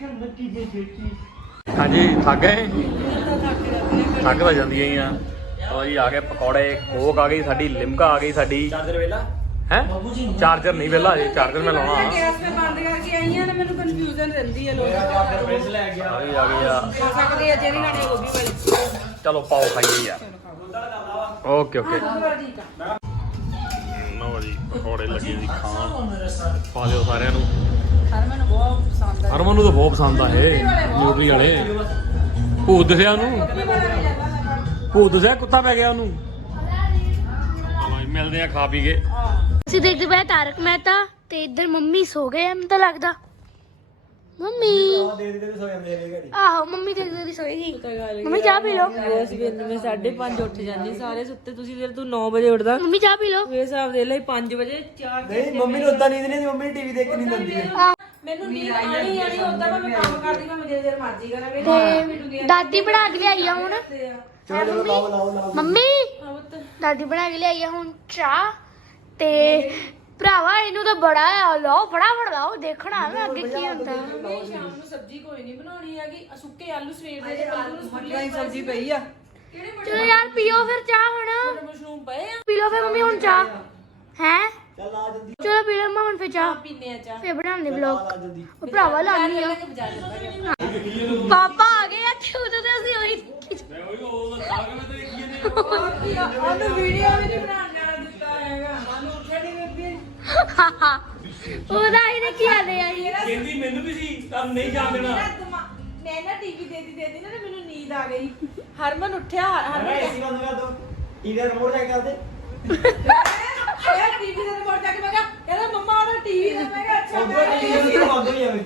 [SPEAKER 1] हाँ जी थक गए थक तो जांदियां ही आ तो जी आ गए पकौड़े कोक आ गई साडी लिमका आ गई साडी
[SPEAKER 5] ਚਾਰਜਰ ਵੇਲਾ
[SPEAKER 1] हैं चार्जर नहीं वेला जी चार्जर मैं लाना
[SPEAKER 4] ਗੈਸ ਤੇ ਬੰਦ ਕਰਕੇ ਆਈਆਂ ਨੇ ਮੈਨੂੰ ਕਨਫਿਊਜ਼ਨ ਰਹਿੰਦੀ ਹੈ ਲੋਕ
[SPEAKER 5] ਚਾਰਜਰ ਪ੍ਰਿੰਸ ਲੈ ਗਿਆ
[SPEAKER 1] आ गई आ गई आ
[SPEAKER 4] ਖਾ ਸਕਦੇ ਆ ਜਿਹੜੀ ਨਾਲੇ ਉਹ ਵੀ ਵਾਲੀ
[SPEAKER 1] चलो पाओ खाइए यार ओके ओके
[SPEAKER 4] ਠੀਕ ਆ
[SPEAKER 1] ਲਓ ਜੀ ਪਕੌੜੇ ਲੱਗੇ ਜੀ ਖਾਣ ਪਾ ਦਿਓ ਸਾਰਿਆਂ ਨੂੰ
[SPEAKER 4] ਹਰ ਮੈਨੂੰ ਬਹੁਤ ਪਸੰਦ ਆ
[SPEAKER 1] ਹਰਮਨ ਨੂੰ ਤਾਂ ਬਹੁਤ ਪਸੰਦ ਆ ਇਹ ਨਿਊਟਰੀ ਵਾਲੇ ਭੂਤ ਦਿਸਿਆ ਉਹਨੂੰ ਭੂਤ ਦਿਸਿਆ ਕੁੱਤਾ ਪੈ ਗਿਆ ਉਹਨੂੰ ਚਲੋ ਜੀ ਮਿਲਦੇ ਆ ਖਾ ਪੀ ਕੇ
[SPEAKER 2] ਅਸੀਂ ਦੇਖਦੇ ਪਏ ਤਾਰਕ ਮਹਿਤਾ ਤੇ ਇੱਧਰ ਮੰਮੀ ਸੋ ਗਏ ਐਮ ਤਾਂ ਲੱਗਦਾ ਮੰਮੀ
[SPEAKER 5] ਦੇ ਦੇ ਸੋ ਜਾਂਦੇ ਨੇ ਘੜੀ
[SPEAKER 2] ਆਹੋ ਮੰਮੀ ਦੇਖਦੇ ਦੀ ਸੋਏਗੀ ਮੰਮੀ ਚਾਹ ਪੀ ਲਓ
[SPEAKER 4] ਰੋਜ਼ ਵੀ ਮੈਂ ਸਾਢੇ ਪੰਜ ਉੱਠ ਜਾਂਦੀ ਸਾਰੇ ਸੁੱਤੇ ਤੁਸੀਂ ਫਿਰ ਤੂੰ ਨੌ ਵਜੇ ਉੱਠਦਾ
[SPEAKER 2] ਮੰਮੀ ਚਾਹ ਪੀ ਲਓ
[SPEAKER 4] ਇਹ ਹਿਸਾਬ ਦੇ ਲਈ ਪੰਜ ਵਜੇ ਚਾਰ
[SPEAKER 5] ਨਹੀਂ ਮੰਮੀ ਨੂੰ ਉਦਾਂ ਨੀਂਦ ਨਹੀਂ ਆਉਂਦੀ, ਮੰਮੀ ਟੀਵੀ ਦੇਖ ਕੇ ਨੀਂਦ ਆਉਂਦੀ ਹੈ
[SPEAKER 4] ਮੈਨੂੰ ਨੀਂਦ ਆਣੀ ਆਣੀ ਹੁੰਦਾ ਮੈਂ ਕੰਮ ਕਰਦੀ ਮੈਂ ਜਿੰਨੇ ਦੇਰ ਮਰਜ਼ੀ ਕਰਾਂ ਮੈਨੂੰ
[SPEAKER 2] ਤੇ ਦਾਦੀ ਬਣਾ ਕੇ ਲਿਆਈ ਆ ਹੁਣ
[SPEAKER 5] ਚਲੋ ਚਲੋ ਲਾਓ ਲਾਓ ਲਾਓ
[SPEAKER 2] ਮੰਮੀ ਦਾਦੀ ਬਣਾ ਕੇ ਲਿਆਈ ਆ ਹੁਣ ਚਾਹ ਤੇ ਭਰਾਵਾ ਇਹਨੂੰ ਤਾਂ ਬੜਾ ਆ ਲਓ ਫਟਾਫਟ ਲਾਓ ਦੇਖਣਾ ਮੈਂ ਅੱਗੇ ਕੀ ਹੁੰਦਾ
[SPEAKER 4] ਮੈਂ ਸ਼ਾਮ ਨੂੰ ਸਬਜ਼ੀ ਕੋਈ ਨਹੀਂ ਬਣਾਉਣੀ ਹੈਗੀ ਸੁੱਕੇ ਆਲੂ ਸਵੇਰ ਦੇ ਕੱਲ ਨੂੰ ਸਕੂਲੇ ਹੀ ਸਬਜ਼ੀ ਪਈ ਆ ਕਿਹੜੇ
[SPEAKER 2] ਚਲੋ ਯਾਰ ਪੀਓ ਫਿਰ ਚਾਹ ਹੁਣ
[SPEAKER 4] ਮਸ਼ਰੂਮ ਪਏ ਆ
[SPEAKER 2] ਪੀ ਲਓ ਫਿਰ ਮੰਮੀ ਹੁਣ ਚਾਹ ਹੈ
[SPEAKER 5] ਚੱਲ ਆ ਜਲਦੀ
[SPEAKER 2] ਚਲੋ ਪੀ ਲਓ ਮੈਂ ਹੁਣ ਫਿਰ ਚਾਹ
[SPEAKER 4] ਪੀਨੇ ਆ ਚਾਹ
[SPEAKER 2] ਫੇਰ ਬਣਾਉਂਦੇ ਵਲੌਗ
[SPEAKER 5] ਆ ਜਲਦੀ
[SPEAKER 2] ਉਹ ਭਰਾਵਾ ਲਾਣੀ ਆ
[SPEAKER 4] ਬਜਾ ਦਿੱਤਾ
[SPEAKER 2] ਪਾਪਾ ਆ ਗਏ ਆ ਤੇ ਉਦੋਂ ਤੇ ਅਸੀਂ ਉਹੀ
[SPEAKER 3] ਮੈਂ ਉਹੀ ਉਹ ਖਾ ਕੇ ਮੈਂ ਤੇ ਦੇਖੀ ਨੇ
[SPEAKER 4] ਉਹਨੂੰ ਵੀਡੀਓ ਵੀ ਨਹੀਂ ਬਣਾਉਣ ਜਾਣ ਦਿੱਤਾ ਹੈਗਾ ਸਾਨੂੰ ਉੱਠਿਆ ਨਹੀਂ ਬੇਬੀ
[SPEAKER 2] ਉਹਦਾ ਹੀ ਦੇਖੀ ਆਦੇ ਆ ਜੀ
[SPEAKER 3] ਕਹਿੰਦੀ ਮੈਨੂੰ ਵੀ ਸੀ ਤਾਂ ਨਹੀਂ ਜਾਣ ਦੇਣਾ
[SPEAKER 4] ਮੈਂ ਨਾ ਟੀਵੀ ਦੇਦੀ ਦੇਦੀ ਨਾ ਮੈਨੂੰ ਨੀਂਦ ਆ ਗਈ ਹਰਮਨ ਉੱਠਿਆ ਹਰਮਨ
[SPEAKER 5] ਏਸੀ ਬੰਦ ਕਰ ਦੋ ਟੀਵੀ ਦਾ ਰਿਮੋਟ ਚੈੱਕ ਕਰ ਦੇ
[SPEAKER 4] ਇਹ ਟੀਵੀ ਦਾ ਰਿਮੋਟ ਚੱਕ ਮੈਂ ਕਿਹਾ ਕਹਿੰਦਾ ਮੰਮਾ ਉਹਦਾ ਟੀਵੀ ਦਾ ਮੈਂ ਕਿਹਾ ਅੱਛਾ
[SPEAKER 5] ਉਧਰ ਟੀਵੀ
[SPEAKER 4] ਮੈਂ
[SPEAKER 5] ਬੰਦ ਨਹੀਂ ਆਵੇ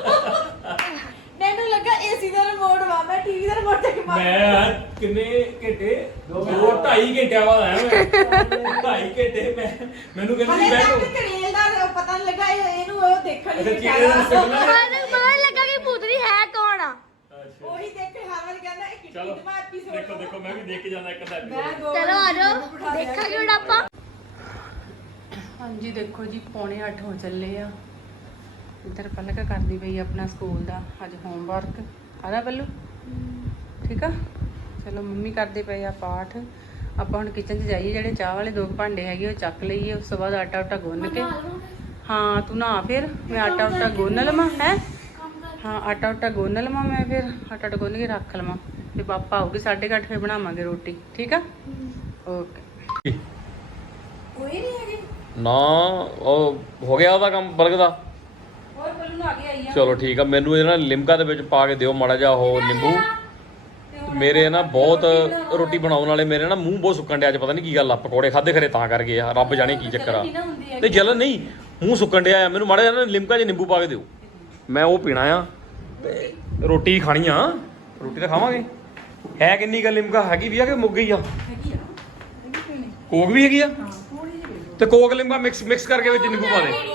[SPEAKER 4] ਮੈਨੂੰ ਲੱਗਾ ਏਸੀ ਦਾ ਰਿਮੋਟ ਵਾ ਮੈਂ ਟੀਵੀ ਦਾ ਰਿਮੋਟ ਚੱਕ ਮਾਰ
[SPEAKER 3] ਮੈਂ ਕਿੰਨੇ ਘੰਟੇ ਦੋ ਢਾਈ ਘੰਟਿਆਂ ਬਾਅਦ ਆਇਆ ਮੈਂ ਢਾਈ ਘੰਟੇ ਮੈਂ ਮੈਨੂੰ ਕਹਿੰਦੀ
[SPEAKER 4] ਹਲੇ
[SPEAKER 3] ਬੈਠੋ
[SPEAKER 4] ਤੱਕ ਕਰੇਲ ਦਾ ਪਤਾ ਨਹੀਂ ਲੱਗਾ ਇਹ- ਇਹਨੂੰ ਉਹ ਦੇਖਣ
[SPEAKER 3] ਅੱਛਾ
[SPEAKER 4] ਲਈ
[SPEAKER 3] ਚੀਰੇ ਦਾ
[SPEAKER 4] ਕਹਿੰਦਾ
[SPEAKER 3] ਸਿਗਨਲ
[SPEAKER 2] ਮੈਨੂੰ ਪਤਾ ਨੀ ਲੱਗਾ ਕਿ ਪੁੱਤਰੀ ਹੈ ਕੌਣ ਆ
[SPEAKER 4] ਉਹੀ ਦੇਖ ਕੇ ਹਰਮਨ ਕਹਿੰਦਾ ਇਹ ਕਿੱਥੇ
[SPEAKER 3] ਚਲੋ
[SPEAKER 4] ਦਾ ਐਪੀਸੋਡ
[SPEAKER 3] ਦੇਖੋ ਦੇਖੋ ਮੈਂ ਵੀ ਦੇਖ ਕੇ ਜਾਣਾ ਇੱਕ ਅੱਧਾ
[SPEAKER 4] ਮੈਂ
[SPEAKER 3] episode।
[SPEAKER 4] ਦੋ
[SPEAKER 2] ਚਲੋ ਆ ਜਾਓ ਦੇਖਾਂਗੇ ਹੁਣ ਆਪਾਂ
[SPEAKER 4] ਹਾਂਜੀ ਦੇਖੋ ਜੀ ਪੌਣੇ ਅੱਠ ਹੋ ਚੱਲੇ ਆ ਇੱਧਰ ਪਲਕ ਕਰਦੀ ਪਈ ਆਪਣਾ ਸਕੂਲ ਦਾ ਅੱਜ ਹੋਮਵਰਕ ਆਦਾ ਬੱਲੂ ਠੀਕ ਆ ਚਲੋ ਮੰਮੀ ਕਰਦੇ ਪਏ ਆ ਪਾਠ ਆਪਾਂ ਹੁਣ ਕਿਚਨ 'ਚ ਜਾਈਏ ਜਿਹੜੇ ਚਾਹ ਵਾਲੇ ਦੋ ਕੁ ਭਾਂਡੇ ਹੈਗੇ ਉਹ ਚੱਕ ਲਈਏ ਉਸ ਤੋਂ ਬਾਅਦ ਆਟਾ ਉਟਾ ਗੁੰਨ ਕੇ ਹਾਂ ਤੂੰ ਨਾ ਫਿਰ ਮੈਂ ਆਟਾ ਉਟਾ ਗੁੰਨ ਲਵਾਂ ਹੈ ਹਾਂ ਆਟਾ ਉਟਾ ਗੁੰਨ ਲਵਾਂ ਮੈਂ ਫਿਰ ਆਟਾ ਉਟਾ ਗੁੰਨ ਕੇ ਰੱਖ ਲਵਾਂ ਤੇ ਪਾਪਾ ਆਉਗੇ ਸਾਢੇ ਕੁ ਅੱਠ ਫਿਰ ਬਣਾਵਾਂਗੇ ਰੋਟੀ ਠੀਕ ਆ ਓਕੇ ਕੋਈ ਨਹੀਂ ਹੈਗੇ
[SPEAKER 1] ਨਾ ਉਹ ਹੋ ਗਿਆ ਉਹਦਾ ਕੰਮ ਬਲਗ ਦਾ
[SPEAKER 4] ਹੋਰ ਬੱਲੂ ਨਾ ਆ ਆਈ ਆ
[SPEAKER 1] ਚਲੋ ਠੀਕ ਆ ਮੈਨੂੰ ਇਹ ਨਾ ਲਿਮਕਾ ਦੇ ਵਿੱਚ ਪਾ ਕੇ ਦਿਓ ਮਾੜਾ ਜਿਹਾ ਉਹ ਨਿੰਬੂ ਮੇਰੇ ਨਾ ਬਹੁਤ ਰੋਟੀ ਬਣਾਉਣ ਵਾਲੇ ਮੇਰੇ ਨਾ ਮੂੰਹ ਬਹੁਤ ਸੁੱਕਣ ਡਿਆ ਅੱਜ ਪਤਾ ਨਹੀਂ ਕੀ ਗੱਲ ਆ ਪਕੌੜੇ ਖਾਦੇ ਖਰੇ ਤਾਂ ਕਰ ਗਏ ਆ ਰੱਬ ਜਾਣੇ ਕੀ ਚੱਕਰ ਆ ਤੇ ਜਲ ਨਹੀਂ ਮੂੰਹ ਸੁੱਕਣ ਡਿਆ ਆ ਮੈਨੂੰ ਮਾੜਾ ਜਿਹਾ ਨਾ ਲਿਮਕਾ 'ਚ ਨਿੰਬੂ ਪਾ ਕੇ ਦਿਓ ਮੈਂ ਉਹ ਪੀਣਾ ਆ ਤੇ ਰੋਟੀ ਖਾਣੀ ਆ ਰੋਟੀ ਤਾਂ ਖਾਵਾਂਗੇ ਹੈ ਕਿੰਨੀ ਗੱਲ ਲਿਮਕਾ ਹੈਗੀ ਵੀ ਆ ਕਿ ਮੁੱਕ ਗਈ ਆ ਕੋਕ ਵੀ ਹੈਗੀ ਆ ਤੇ ਕੋਕ ਲਿਮਕਾ ਮਿਕਸ ਮਿਕਸ ਕਰਕੇ ਵਿੱਚ ਨਿੰਬੂ ਪਾ ਦੇ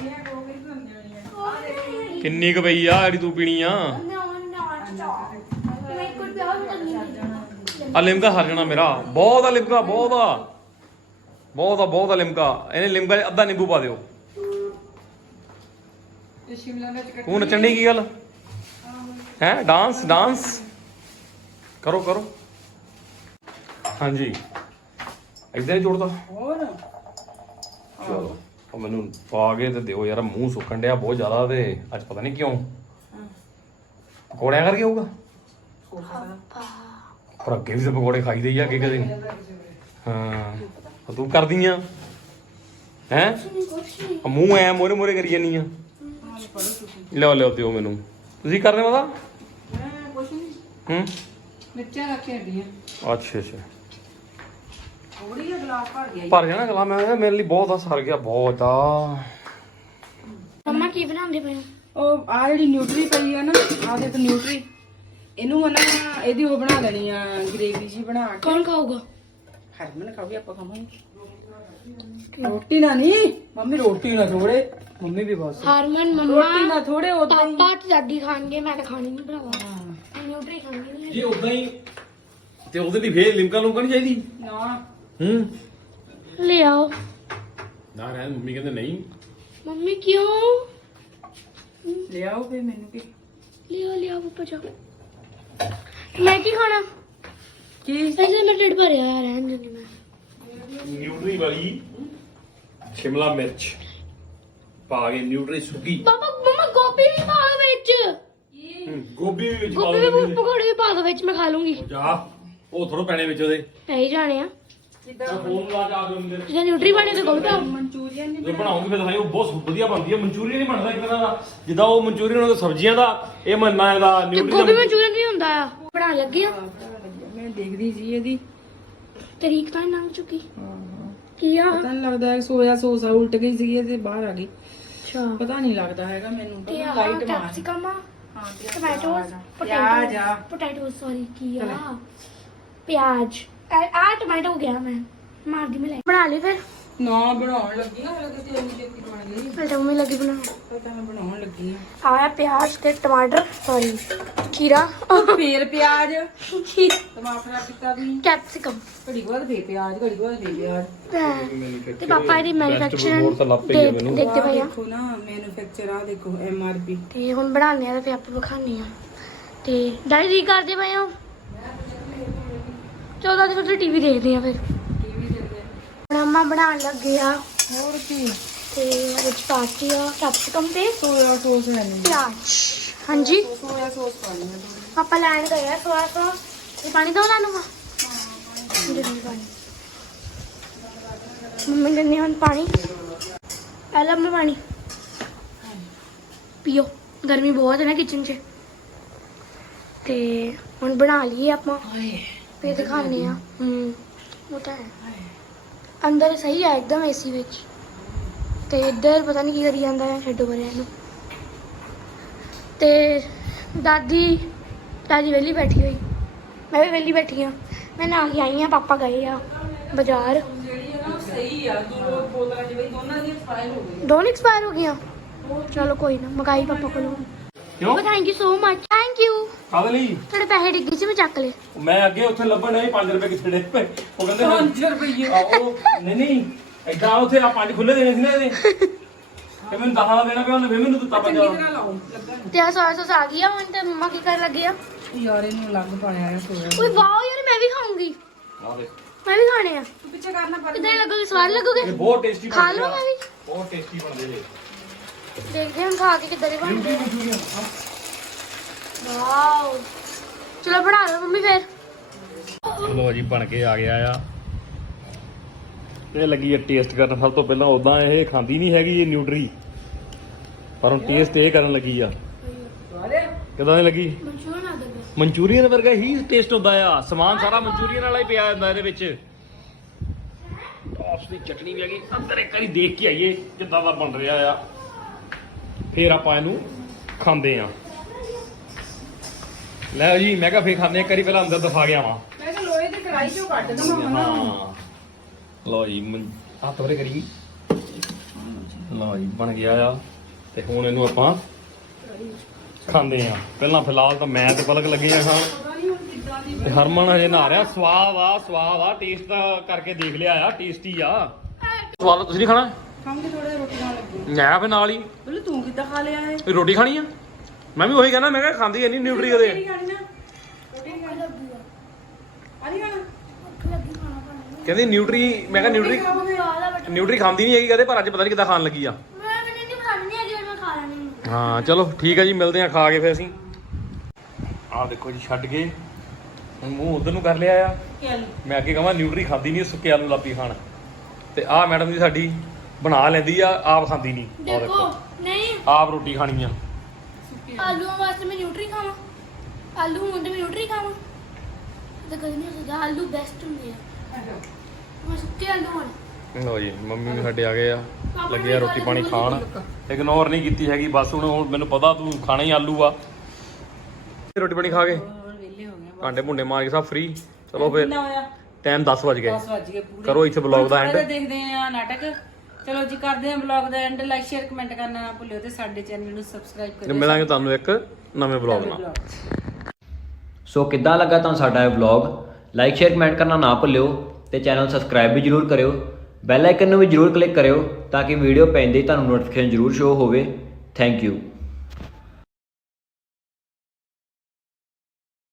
[SPEAKER 1] ਕਿੰਨੀ ਕੁ ਪਈ ਆ ਜਿਹੜੀ ਤੂੰ ਪੀਣੀ ਆ ਆ ਲਿਮਕਾ ਹਰ ਜਾਣਾ ਮੇਰਾ ਬਹੁਤ ਆ ਲਿਮਕਾ ਬਹੁਤ ਆ ਬਹੁਤ ਆ ਬਹੁਤ ਆ ਲਿਮਕਾ ਇਹਨੇ ਲਿਮਕਾ 'ਚ ਅੱਧਾ ਨਿੰਬੂ ਪਾ ਦਿਓ ਤੂੰ ਨੱਚਣ ਦੀ ਕੀ ਗੱਲ ਹੈ ਡਾਂਸ ਡਾਂਸ ਕਰੋ ਕਰੋ ਹਾਂਜੀ ਇਦਾਂ ਹੀ ਜੋੜਦਾ
[SPEAKER 4] ਹੋਰ
[SPEAKER 1] ਚਲੋ
[SPEAKER 3] ਉਹ ਮੈਨੂੰ ਪਾ ਕੇ ਤੇ ਦਿਓ ਯਾਰ, ਮੂੰਹ ਸੁੱਕਣ ਡਿਆ ਬਹੁਤ ਜ਼ਿਆਦਾ ਤੇ ਅੱਜ ਪਤਾ ਨਹੀਂ ਕਿਉਂ ਪਕੌੜਿਆਂ ਕਰਕੇ ਹੋਊਗਾ। ਪਰ ਅੱਗੇ ਵੀ ਤਾਂ ਪਕੌੜੇ ਖਾਈਦੇ ਹੀ ਆ ਅੱਗੇ ਕਦੇ। ਹਾਂ ਉਹ ਤੂੰ ਕਰਦੀ ਆ ਹੈ ਮੂੰਹ ਐ ਮੋਰੇ ਮੋਰੇ ਕਰੀ ਜਾਨੀ ਆ। ਲਿਓ ਲਿਓ ਦਿਓ ਮੈਨੂੰ। ਤੁਸੀਂ ਕਰਦੇ ਮਾਤਾ?
[SPEAKER 4] ਮੈਂ ਕੁਛ ਨਹੀਂ,
[SPEAKER 3] ਹੂੰ
[SPEAKER 4] ਮਿਰਚਾਂ ਰੱਖ ਕੇ ਹੱਡੀਆਂ
[SPEAKER 3] ਅੱਛਾ ਅੱਛਾ
[SPEAKER 4] ਥੋੜੀ ਜਿਹਾ ਗਲਾਸ ਭਰ ਗਿਆ
[SPEAKER 3] ਭਰ ਜਾਣਾ ਗਲਾ। ਮੈਂ ਕਿਹਾ ਮੇਰੇ ਲਈ ਬਹੁਤ ਆ, ਸਰ ਗਿਆ ਬਹੁਤ ਆ।
[SPEAKER 2] ਮੰਮਾ ਕੀ ਬਣਾਉਂਦੇ ਪਏ ਹੋ?
[SPEAKER 4] ਉਹ ਆ ਜਿਹੜੀ ਨਿਊਟਰੀ ਪਈ ਆ ਨਾ, ਆਹ ਦੇਖ ਨਿਊਟਰੀ, ਇਹਨੂੰ ਨਾ ਇਹਦੀ ਉਹ ਬਣਾ ਲੈਣੀ ਆ, ਗ੍ਰੇਵੀ ਜੀ ਬਣਾ ਕੇ।
[SPEAKER 2] ਕੌਣ ਖਾਊਗਾ?
[SPEAKER 4] ਹਰਮਨ ਖਾਓਗੇ, ਆਪਾਂ ਖਾਵਾਂਗੇ। ਰੋਟੀ ਨਾ ਨਹੀਂ ਮੰਮੀ, ਰੋਟੀ ਨਾ ਥੋੜੇ, ਮੰਮੀ ਵੀ ਬਸ
[SPEAKER 2] ਹਰਮਨ
[SPEAKER 4] ਰੋਟੀ ਨਾ
[SPEAKER 2] ਮੰਮਾ
[SPEAKER 4] ਥੋੜੇ ਉਦਾਂ ਹੀ।
[SPEAKER 2] ਪਾਪਾ ਤੇ ਦਾਦੀ ਖਾਣਗੇ, ਮੈਂ ਤਾਂ ਖਾਣੀ ਨਹੀਂ ਭਰਾਵਾ। ਨਿਊਟਰੀ ਖਾਣੀ
[SPEAKER 3] ਜੀ ਉਦਾਂ ਹੀ ਤੇ ਉਹਦੇ ਲਈ ਫੇਰ ਲਿਮਕਾ ਲੁਮਕਾ ਨਹੀਂ ਚਾਹੀਦੀ?
[SPEAKER 4] ਨਾ
[SPEAKER 3] ਹੂੰ
[SPEAKER 2] ਲੈ ਆਓ।
[SPEAKER 3] ਨਾ ਰਹਿਣ, ਮੰਮੀ ਕਹਿੰਦੇ ਨਹੀਂ।
[SPEAKER 2] ਮੰਮੀ ਕਿਉਂ?
[SPEAKER 4] ਲਿਆਓ ਫੇ ਮੈਨੂੰ ਕੀ
[SPEAKER 2] ਲਿਆ ਲਿਆ ਪਾਪਾ ਜਾ। ਮੈਂ ਕੀ ਖਾਣਾ?
[SPEAKER 4] ਕੀ
[SPEAKER 2] ਐਸੇ ਮੇਰਾ ਢਿੱਡ ਭਰਿਆ ਆ, ਰਹਿਣ ਦਿੰਦੀ ਮੈਂ।
[SPEAKER 3] ਨਿਊਟਰੀ ਵਾਲੀ ਸ਼ਿਮਲਾ ਮਿਰਚ ਪਾ ਕੇ ਨਿਊਟਰੀ ਸੁੱਕੀ।
[SPEAKER 2] ਪਾਪਾ ਮੰਮਾ ਗੋਭੀ ਵੀ ਪਾ ਦਿਓ ਵਿੱਚ।
[SPEAKER 3] ਹੂੰ, ਗੋਭੀ ਵੀ ਵਿੱਚ ਪਾ
[SPEAKER 2] ਗੋਭੀ
[SPEAKER 3] ਲਓ।
[SPEAKER 2] ਵੀ ਪਕੌੜੇ ਵੀ ਪਾ ਦਿਓ ਵਿੱਚ, ਮੈਂ ਖਾ ਲੂੰਗੀ।
[SPEAKER 3] ਜਾ ਉਹ ਥੋੜੋ ਪੈਣੇ ਵਿੱਚ ਉਹਦੇ।
[SPEAKER 2] ਪੈ ਹੀ ਜਾਣੇ ਆ।
[SPEAKER 3] ਫੋਨ ਲਾ ਕੇ ਆ ਦਿਓ ਅੰਦਰ।
[SPEAKER 2] ਜੇ ਨਿਊਟਰੀ ਬਣੇ ਤਾਂ ਗੋਭੀ ਪਾਓ।
[SPEAKER 4] ਮਨਚੂਰੀਅਨ ਨਹੀਂ
[SPEAKER 3] ਜੇ ਬਣਾਉਂਗੀ ਫਿਰ ਦਿਖਾਈ, ਉਹ ਬਹੁਤ ਵਧੀਆ ਬਣਦੀ ਹੈ। ਮਨਚੂਰੀਅਨ ਨਹੀਂ ਬਣਦਾ ਇੱਕ ਤਰ੍ਹਾਂ ਦਾ, ਜਿੱਦਾਂ ਉਹ ਮਨਚੂਰੀਅਨ ਹੁੰਦਾ ਸਬਜ਼ੀਆਂ ਦਾ, ਇਹ ਮੰਨਾ ਇਹਦਾ
[SPEAKER 2] ਤੇ
[SPEAKER 3] ਨਿਊਟਰੀ
[SPEAKER 2] ਗੋਭੀ
[SPEAKER 3] ਦਾ।
[SPEAKER 2] ਮਨਚੂਰੀਅਨ ਵੀ ਹੁੰਦਾ ਆ। ਬਣਾਉਣ ਲੱਗੇ ਆ।
[SPEAKER 4] ਮੈਂ ਦੇਖਦੀ ਸੀ ਇਹਦੀ,
[SPEAKER 2] ਤਰੀਕ ਤਾਂ ਲੰਘ ਚੁੱਕੀ। ਕੀ ਆ?
[SPEAKER 4] ਪਤਾ ਨਹੀਂ ਲੱਗਦਾ ਹੈ, ਸੋਇਆ ਸੋਸ ਆ ਉਲਟ ਗਈ ਸੀ ਤੇ ਬਾਹਰ ਆ ਗਈ।
[SPEAKER 2] ਅੱਛਾ
[SPEAKER 4] ਪਤਾ ਨਹੀਂ ਲੱਗਦਾ ਹੈਗਾ ਮੈਨੂੰ।
[SPEAKER 2] ਤੇ ਆ
[SPEAKER 4] ਲਾਈਟ ਮਾਰ।
[SPEAKER 2] ਕੈਪਸਿਕਮ ਆ,
[SPEAKER 4] ਹਾਂ
[SPEAKER 2] ਟੋਮੈਟੋਸ,
[SPEAKER 4] ਪਿਆਜ਼ ਆ।
[SPEAKER 2] ਪੋਟੈਟੋ ਸੌਰੀ ਕੀ ਆ, ਪਿਆਜ਼। ਆ ਟੋਮੈਟੋ ਹੋ ਗਿਆ। ਮੈਂ ਮਾਰਦੀ ਮੈਂ ਲੈ ਬਣਾ ਲਈ ਫਿਰ।
[SPEAKER 4] ਨਾ ਬਣਾਉਣ ਲੱਗੀ ਆ, ਹਲੇ ਤੇ ਇੰਨੀ ਛੇਤੀ ਬਣ ਗਈ।
[SPEAKER 2] ਫਿਰ ਤਾਂ ਮੰਮੀ ਲੱਗੀ ਬਣਾਉਣ।
[SPEAKER 4] ਪਤਾ ਮੈਂ ਬਣਾਉਣ ਲੱਗੀ ਆ।
[SPEAKER 2] ਆਇਆ ਪਿਆਜ਼ ਤੇ ਟਮਾਟਰ ਸੌਰੀ ਖੀਰਾ
[SPEAKER 4] ਫੇਰ ਪਿਆਜ਼, ਟਮਾਟਰ ਕੀਤਾ ਵੀ,
[SPEAKER 2] ਕੈਪਸਿਕਮ
[SPEAKER 4] ਘੜੀ ਬਾਅਦ ਫੇਰ ਪਿਆਜ਼, ਘੜੀ ਬਾਅਦ ਫੇਰ ਪਿਆਜ਼।
[SPEAKER 2] ਤੇ ਪਾਪਾ ਇਹਦੀ ਮੈਨੂਫੈਕਚਰਿੰਗ
[SPEAKER 3] ਹੋਰ ਤਾਂ ਲੱਭ ਪਈ ਆ ਮੈਨੂੰ।
[SPEAKER 2] ਦੇਖਦੇ ਪਏ ਆ।
[SPEAKER 4] ਦੇਖੋ ਨਾ ਮੈਨੂਫੈਕਚਰ ਆ ਦੇਖੋ, ਐਮ ਆਰ ਪੀ।
[SPEAKER 2] ਤੇ ਹੁਣ ਬਣਾਉਂਦੇ ਆ ਤੇ ਫਿਰ ਆਪਾਂ ਵਿਖਾਉਂਦੇ ਆ। ਤੇ ਡੈਡੀ ਕੀ ਕਰਦੇ ਪਏ ਹੋ? ਚੌਦਾਂ ਦੇ ਫਿਰ ਟੀਵੀ ਦੇਖਦੇ ਆ। ਫਿਰ
[SPEAKER 4] ਟੀਵੀ ਦੇਖਦੇ
[SPEAKER 2] ਹੁਣ ਅੰਮਾ ਬਣਾਉਣ ਲੱਗੇ ਆ
[SPEAKER 4] ਹੋਰ ਕੀ,
[SPEAKER 2] ਤੇ ਵਿੱਚ ਪਾਤੀ ਆ ਕੈਪਸਿਕਮ ਤੇ
[SPEAKER 4] ਸੋਇਆ ਸੌਸ ਲੈਣੀ।
[SPEAKER 2] ਪਿਆਜ਼। ਹਾਂਜੀ
[SPEAKER 4] ਸੋਇਆ ਸੌਸ ਪਾਣੀ ਹੈ ਥੋੜੀ।
[SPEAKER 2] ਪਾਪਾ ਲੈਣ ਗਏ ਆ ਥੋੜਾ ਸਾ। ਇਹ ਪਾਣੀ ਦੋ ਤੁਹਾਨੂੰ ਮੈਂ ਜਰੂਰ ਪਾਣੀ। ਮੰਮੀ ਦਿੰਦੀ ਹੁਣ ਪਾਣੀ। ਪਹਿਲਾਂ ਮੈਂ ਪਾਣੀ ਪੀਓ, ਗਰਮੀ ਬਹੁਤ ਹੈ ਨਾ ਕਿਚਨ 'ਚ। ਤੇ ਹੁਣ ਬਣਾ ਲਈਏ ਆਪਾਂ, ਫਿਰ ਦਿਖਾਉਂਦੇ ਆ। ਹੂੰ ਉਹ ਤਾਂ ਹੈ। ਅੰਦਰ ਸਹੀ ਹੈ ਇੱਕਦਮ ਏਸੀ ਵਿੱਚ, ਤੇ ਇੱਧਰ ਪਤਾ ਨਹੀਂ ਕੀ ਕਰੀ ਜਾਂਦਾ ਹੈ। ਛੱਡੋ ਪਰੇ ਇਹਨੂੰ। ਤੇ ਦਾਦੀ ਦਾਦੀ ਵਿਹਲੀ ਬੈਠੀ ਹੋਈ, ਮੈਂ ਵੀ ਵਿਹਲੀ ਬੈਠੀ ਹਾਂ। ਮੈਂ ਨਹਾ ਕੇ ਆਈ ਹਾਂ, ਪਾਪਾ ਗਏ ਆ ਬਾਜ਼ਾਰ।
[SPEAKER 4] ਜਿਹੜੀ ਹੈ ਨਾ ਸਹੀ ਆ, ਦੋ ਬੋਤਲਾਂ ਜਿਵੇਂ ਦੋਨਾਂ ਦੀ ਐਕਸਪਾਇਰ ਹੋ ਗਈ।
[SPEAKER 2] ਦੋਨੋਂ ਐਕਸਪਾਇਰ ਹੋ ਗਈਆਂ। ਚਲੋ ਕੋਈ ਨਾ, ਮੰਗਾਈ ਪਾਪਾ ਕੋਲੋਂ।
[SPEAKER 3] ਕਿਉਂ?
[SPEAKER 2] Thank you so much. Thank you.
[SPEAKER 3] ਕਾਹਦੇ ਲਈ?
[SPEAKER 2] ਤੁਹਾਡੇ ਪੈਸੇ ਡਿੱਗੀ ਸੀ, ਮੈਂ ਚੱਕ ਲਏ।
[SPEAKER 3] ਮੈਂ ਅੱਗੇ ਉੱਥੇ ਲੱਭਣ ਨਹੀਂ ਪੰਜ ਰੁਪਏ ਕਿੱਥੇ ਡੇ ਪਏ। ਉਹ ਕਹਿੰਦੇ
[SPEAKER 4] ਪੰਜ ਰੁਪਏ
[SPEAKER 3] ਉਹ ਨਹੀਂ ਨਹੀਂ ਏਦਾਂ ਉੱਥੇ ਆ ਪੰਜ ਖੁੱਲੇ ਦੇਣੇ ਸੀ ਨਾ ਇਹਦੇ, ਤੇ ਮੈਨੂੰ ਦਸਾਂ ਦਾ ਦੇਣਾ ਪਿਆ। ਉਹਨੇ ਫਿਰ ਮੈਨੂੰ ਦਿੱਤਾ
[SPEAKER 4] ਚੰਗੀ
[SPEAKER 3] ਪੰਜਾਹ।
[SPEAKER 4] ਤਰ੍ਹਾਂ ਲਾਓ ਲੱਗਾ
[SPEAKER 2] ਤੇ ਆ ਸੌਸ ਸੌਸ ਆ ਗਈ ਆ ਹੁਣ। ਤੇ ਮੰਮਾ ਕੀ ਕਰਨ ਲੱਗੇ ਆ?
[SPEAKER 4] ਨਹੀਂ ਯਾਰ, ਇਹਨੂੰ ਲੱਗ ਪਾਇਆ ਹੈ ਸੋਇਆ।
[SPEAKER 2] ਓਏ ਵਾਓ ਯਾਰ, ਮੈਂ ਵੀ ਖਾਊਂਗੀ।
[SPEAKER 3] ਆਹ ਦੇਖ,
[SPEAKER 2] ਮੈਂ ਵੀ ਖਾਣੇ ਆ।
[SPEAKER 4] ਤੂੰ ਪਿੱਛੇ ਕਰਨਾ ਪਰ
[SPEAKER 2] ਕਿੱਦਾਂ ਲੱਗੋਗੇ? ਸਵਾਦ ਲੱਗੋਗੇ?
[SPEAKER 3] ਇਹ ਬਹੁਤ ਟੇਸਟੀ
[SPEAKER 2] ਖਾ
[SPEAKER 3] ਬਣਦੇ
[SPEAKER 2] ਲਓ
[SPEAKER 3] ਆ।
[SPEAKER 2] ਮੈਂ ਵੀ।
[SPEAKER 3] ਬਹੁਤ ਟੇਸਟੀ ਬਣਦੇ ਨੇ।
[SPEAKER 2] ਦੇਖਦੇ ਹਾਂ ਹੁਣ ਖਾ ਕੇ ਕਿੱਦਾਂ ਦੇ ਬਣਦੇ ਆ।
[SPEAKER 3] ਮਨਚੂਰੀਅਨ
[SPEAKER 2] ਵਾਓ ਚਲੋ ਬਣਾ ਲਓ ਮੰਮੀ ਫਿਰ।
[SPEAKER 3] ਚਲੋ ਜੀ ਬਣ ਕੇ ਆ ਗਿਆ ਆ। ਇਹ ਲੱਗੀ ਆ ਟੇਸਟ ਕਰਨ। ਸਭ ਤੋਂ ਪਹਿਲਾਂ ਉਦਾਂ ਇਹ ਖਾਂਦੀ ਨਹੀਂ ਹੈਗੀ ਇਹ ਨਿਊਟਰੀ, ਪਰ ਹੁਣ ਟੇਸਟ ਇਹ ਕਰਨ ਲੱਗੀ ਆ। ਕਿਦਾਂ ਦੀ ਲੱਗੀ?
[SPEAKER 2] ਮਨਚੂਰੀਅਨ ਆ ਗਏ।
[SPEAKER 3] ਮਨਚੂਰੀਅਨ ਵਰਗਾ ਹੀ ਟੇਸਟ ਹੁੰਦਾ ਆ। ਸਮਾਨ ਸਾਰਾ ਮਨਚੂਰੀਅਨ ਵਾਲਾ ਹੀ ਪਿਆ ਹੁੰਦਾ ਇਹਦੇ ਵਿੱਚ। ਟੌਪਸ ਦੀ ਚਟਨੀ ਵੀ ਹੈਗੀ। ਅੰਦਰ ਇੱਕ ਵਾਰੀ ਦੇਖ ਕੇ ਆਈਏ ਕਿੱਦਾਂ ਦਾ ਬਣ ਰਿਹਾ ਆ, ਫੇਰ ਆਪਾਂ ਇਹਨੂੰ ਖਾਂਦੇ ਆ। ਲੈ ਜੀ ਮੈਂ ਕਿਹਾ ਫੇਰ ਖਾਂਦੇ ਇੱਕ ਵਾਰੀ, ਪਹਿਲਾਂ ਅੰਦਰ ਦਿਖਾ ਗਿਆ ਵਾਂ।
[SPEAKER 4] ਮੈਂ ਤਾਂ ਲੋਹੇ ਦੀ ਕੜਾਈ ਚੋਂ ਕੱਢ ਦਵਾਂ ਨਾ।
[SPEAKER 3] ਹਾਂ ਲਓ ਜੀ, ਹੱਥ ਵਰੇ ਕਰੀ। ਲਓ ਜੀ ਬਣ ਗਿਆ ਆ। ਤੇ ਹੁਣ ਇਹਨੂੰ ਆਪਾਂ ਖਾਂਦੇ ਆ। ਪਹਿਲਾਂ ਫਿਲਹਾਲ ਤਾਂ ਮੈਂ ਤੇ ਪਲਕ ਲੱਗੇ ਆ ਖਾਣ, ਤੇ ਹਰਮਨ ਹਜੇ ਨਹਾ ਰਿਹਾ। ਸਵਾਦ ਆ ਸਵਾਦ ਆ, ਟੇਸਟ ਤਾਂ ਕਰਕੇ ਦੇਖ ਲਿਆ ਆ, ਟੇਸਟੀ ਆ। ਸਵਾਦ ਤੁਸੀਂ ਨਹੀਂ ਖਾਣਾ?
[SPEAKER 4] ਖਾਂਗੇ ਥੋੜਾ ਰੋਟੀ ਖਾਣ ਲੱਗੀ।
[SPEAKER 3] ਮੈਂ ਫਿਰ ਨਾਲ ਹੀ।
[SPEAKER 4] ਬੋਲੇ ਤੂੰ ਕਿੱਦਾਂ ਖਾ ਲਿਆ ਹੈ?
[SPEAKER 3] ਇਹ ਰੋਟੀ ਖਾਣੀ ਆ? ਮੈਂ ਵੀ ਉਹੀ ਕਹਿੰਦਾ, ਮੈਂ ਕਿਹਾ ਖਾਂਦੀ ਐ ਨਹੀਂ ਨਿਊਟਰੀ ਕਦੇ।
[SPEAKER 4] ਰੋਟੀ ਖਾਣੀ ਨਾ, ਰੋਟੀ ਖਾਣੀ। ਆ ਨਹੀਂ ਖਾਣਾ?
[SPEAKER 3] ਕਹਿੰਦੀ ਨਿਊਟਰੀ ਮੈਂ ਕਿਹਾ ਨਿਊਟਰੀ ਨਿਊਟਰੀ ਖਾਂਦੀ ਨਹੀਂ ਹੈਗੀ ਕਦੇ ਪਰ ਅੱਜ ਪਤਾ ਨਹੀਂ ਕਿੱਦਾਂ ਖਾਣ ਲੱਗੀ ਆ
[SPEAKER 2] ਮੈਂ ਮੈਨੂੰ ਨਹੀਂ ਖਾਣੀ ਹੈਗੀ ਮੈਂ ਖਾ ਲੈਣੀ
[SPEAKER 3] ਹਾਂ ਚਲੋ ਠੀਕ ਆ ਜੀ ਮਿਲਦੇ ਆ ਖਾ ਕੇ ਫਿਰ ਅਸੀਂ ਆਹ ਦੇਖੋ ਜੀ ਛੱਡ ਗਏ ਹੁਣ ਮੂੰਹ ਉਧਰ ਨੂੰ ਕਰ ਲਿਆ ਆ ਮੈਂ ਅੱਗੇ ਕਹਾਂ ਨਿਊਟਰੀ ਖਾਂਦੀ ਨਹੀਂ ਸੁੱਕੇ ਆਲੂ ਲਾਪੀ ਖਾਣ ਤੇ ਆਹ ਮੈਡਮ ਜੀ ਸਾਡੀ ਬਣਾ ਲੈਂਦੀ ਆ ਆਪ ਖਾਂਦੀ ਨਹੀਂ ਆਹ
[SPEAKER 2] ਦੇਖੋ ਨਹੀਂ
[SPEAKER 3] ਆਪ ਰੋਟੀ ਖਾਣੀ ਆ
[SPEAKER 2] ਆਲੂਆਂ ਵਾਸਤੇ ਮੈਂ ਨਿਊਟਰੀ ਖਾਵਾਂ ਆਲੂ ਹੁੰਦੇ ਮੈਂ ਨਿਊਟਰੀ ਖਾਵਾਂ ਤਾਂ ਕਦੇ ਨਹੀਂ ਹੁੰਦਾ ਆਲੂ ਬੈਸਟ ਹੁੰਦੇ ਆ ਮੈਂ ਸੁੱਕੇ ਆਲੂ ਹਨ
[SPEAKER 3] ਲਓ ਜੀ ਮੰਮੀ ਵੀ ਸਾਡੇ ਆ ਗਏ ਆ ਲੱਗੇ ਆ ਰੋਟੀ ਪਾਣੀ ਖਾਣ ਇਗਨੋਰ ਨਹੀਂ ਕੀਤੀ ਹੈਗੀ ਬਸ ਹੁਣ ਹੁਣ ਮੈਨੂੰ ਪਤਾ ਤੂੰ ਖਾਣਾ ਹੀ ਆਲੂ ਆ ਰੋਟੀ ਪਾਣੀ ਖਾ ਕੇ ਭਾਂਡੇ ਭੁੰਡੇ ਮਾਰ ਕੇ ਸਭ ਫ੍ਰੀ ਚਲੋ ਫਿਰ ਟਾਈਮ ਦਸ ਵਜ ਗਏ
[SPEAKER 4] ਦਸ ਵੱਜ ਗਏ ਪੂਰੇ
[SPEAKER 3] ਕਰੋ ਇੱਥੇ ਬਲੌਗ ਦਾ ਐਂਡ
[SPEAKER 4] ਦੇਖਦੇ ਆ ਨਾਟਕ ਚਲੋ ਜੀ ਕਰਦੇ ਆ ਬਲੌਗ ਦਾ ਐਂਡ ਲਾਈਕ ਸ਼ੇਅਰ ਕਮੈਂਟ ਕਰਨਾ ਨਾ ਭੁੱਲਿਓ ਤੇ ਸਾਡੇ ਚੈਨਲ ਨੂੰ ਸਬਸਕ੍ਰਾਈਬ ਕਰਿਓ
[SPEAKER 3] ਮਿਲਾਂਗੇ ਤੁਹਾਨੂੰ ਇੱਕ ਨਵੇਂ ਬਲੌਗ ਨਾਲ
[SPEAKER 1] ਸੋ ਕਿੱਦਾਂ ਲੱਗਾ ਤੁਹਾਨੂੰ ਸਾਡਾ ਇਹ ਵਲੌਗ ਲਾਈਕ ਸ਼ੇਅਰ ਕਮੈਂਟ ਕਰਨਾ ਨਾ ਭੁੱਲਿਓ ਤੇ ਚੈਨਲ ਸਬਸਕ੍ਰਾਈਬ ਵੀ ਜਰੂਰ ਕਰਿਓ ਬੈਲ ਆਈਕਨ ਨੂੰ ਵੀ ਜਰੂਰ ਕਲਿੱਕ ਕਰਿਓ ਤਾਂ ਕਿ ਵੀਡੀਓ ਪੈਂਦੇ ਹੀ ਤੁਹਾਨੂੰ ਨੋਟੀਫਿਕੇਸ਼ਨ ਜਰੂਰ ਸ਼ੋ ਹੋਵੇ ਥੈਂਕ ਯੂ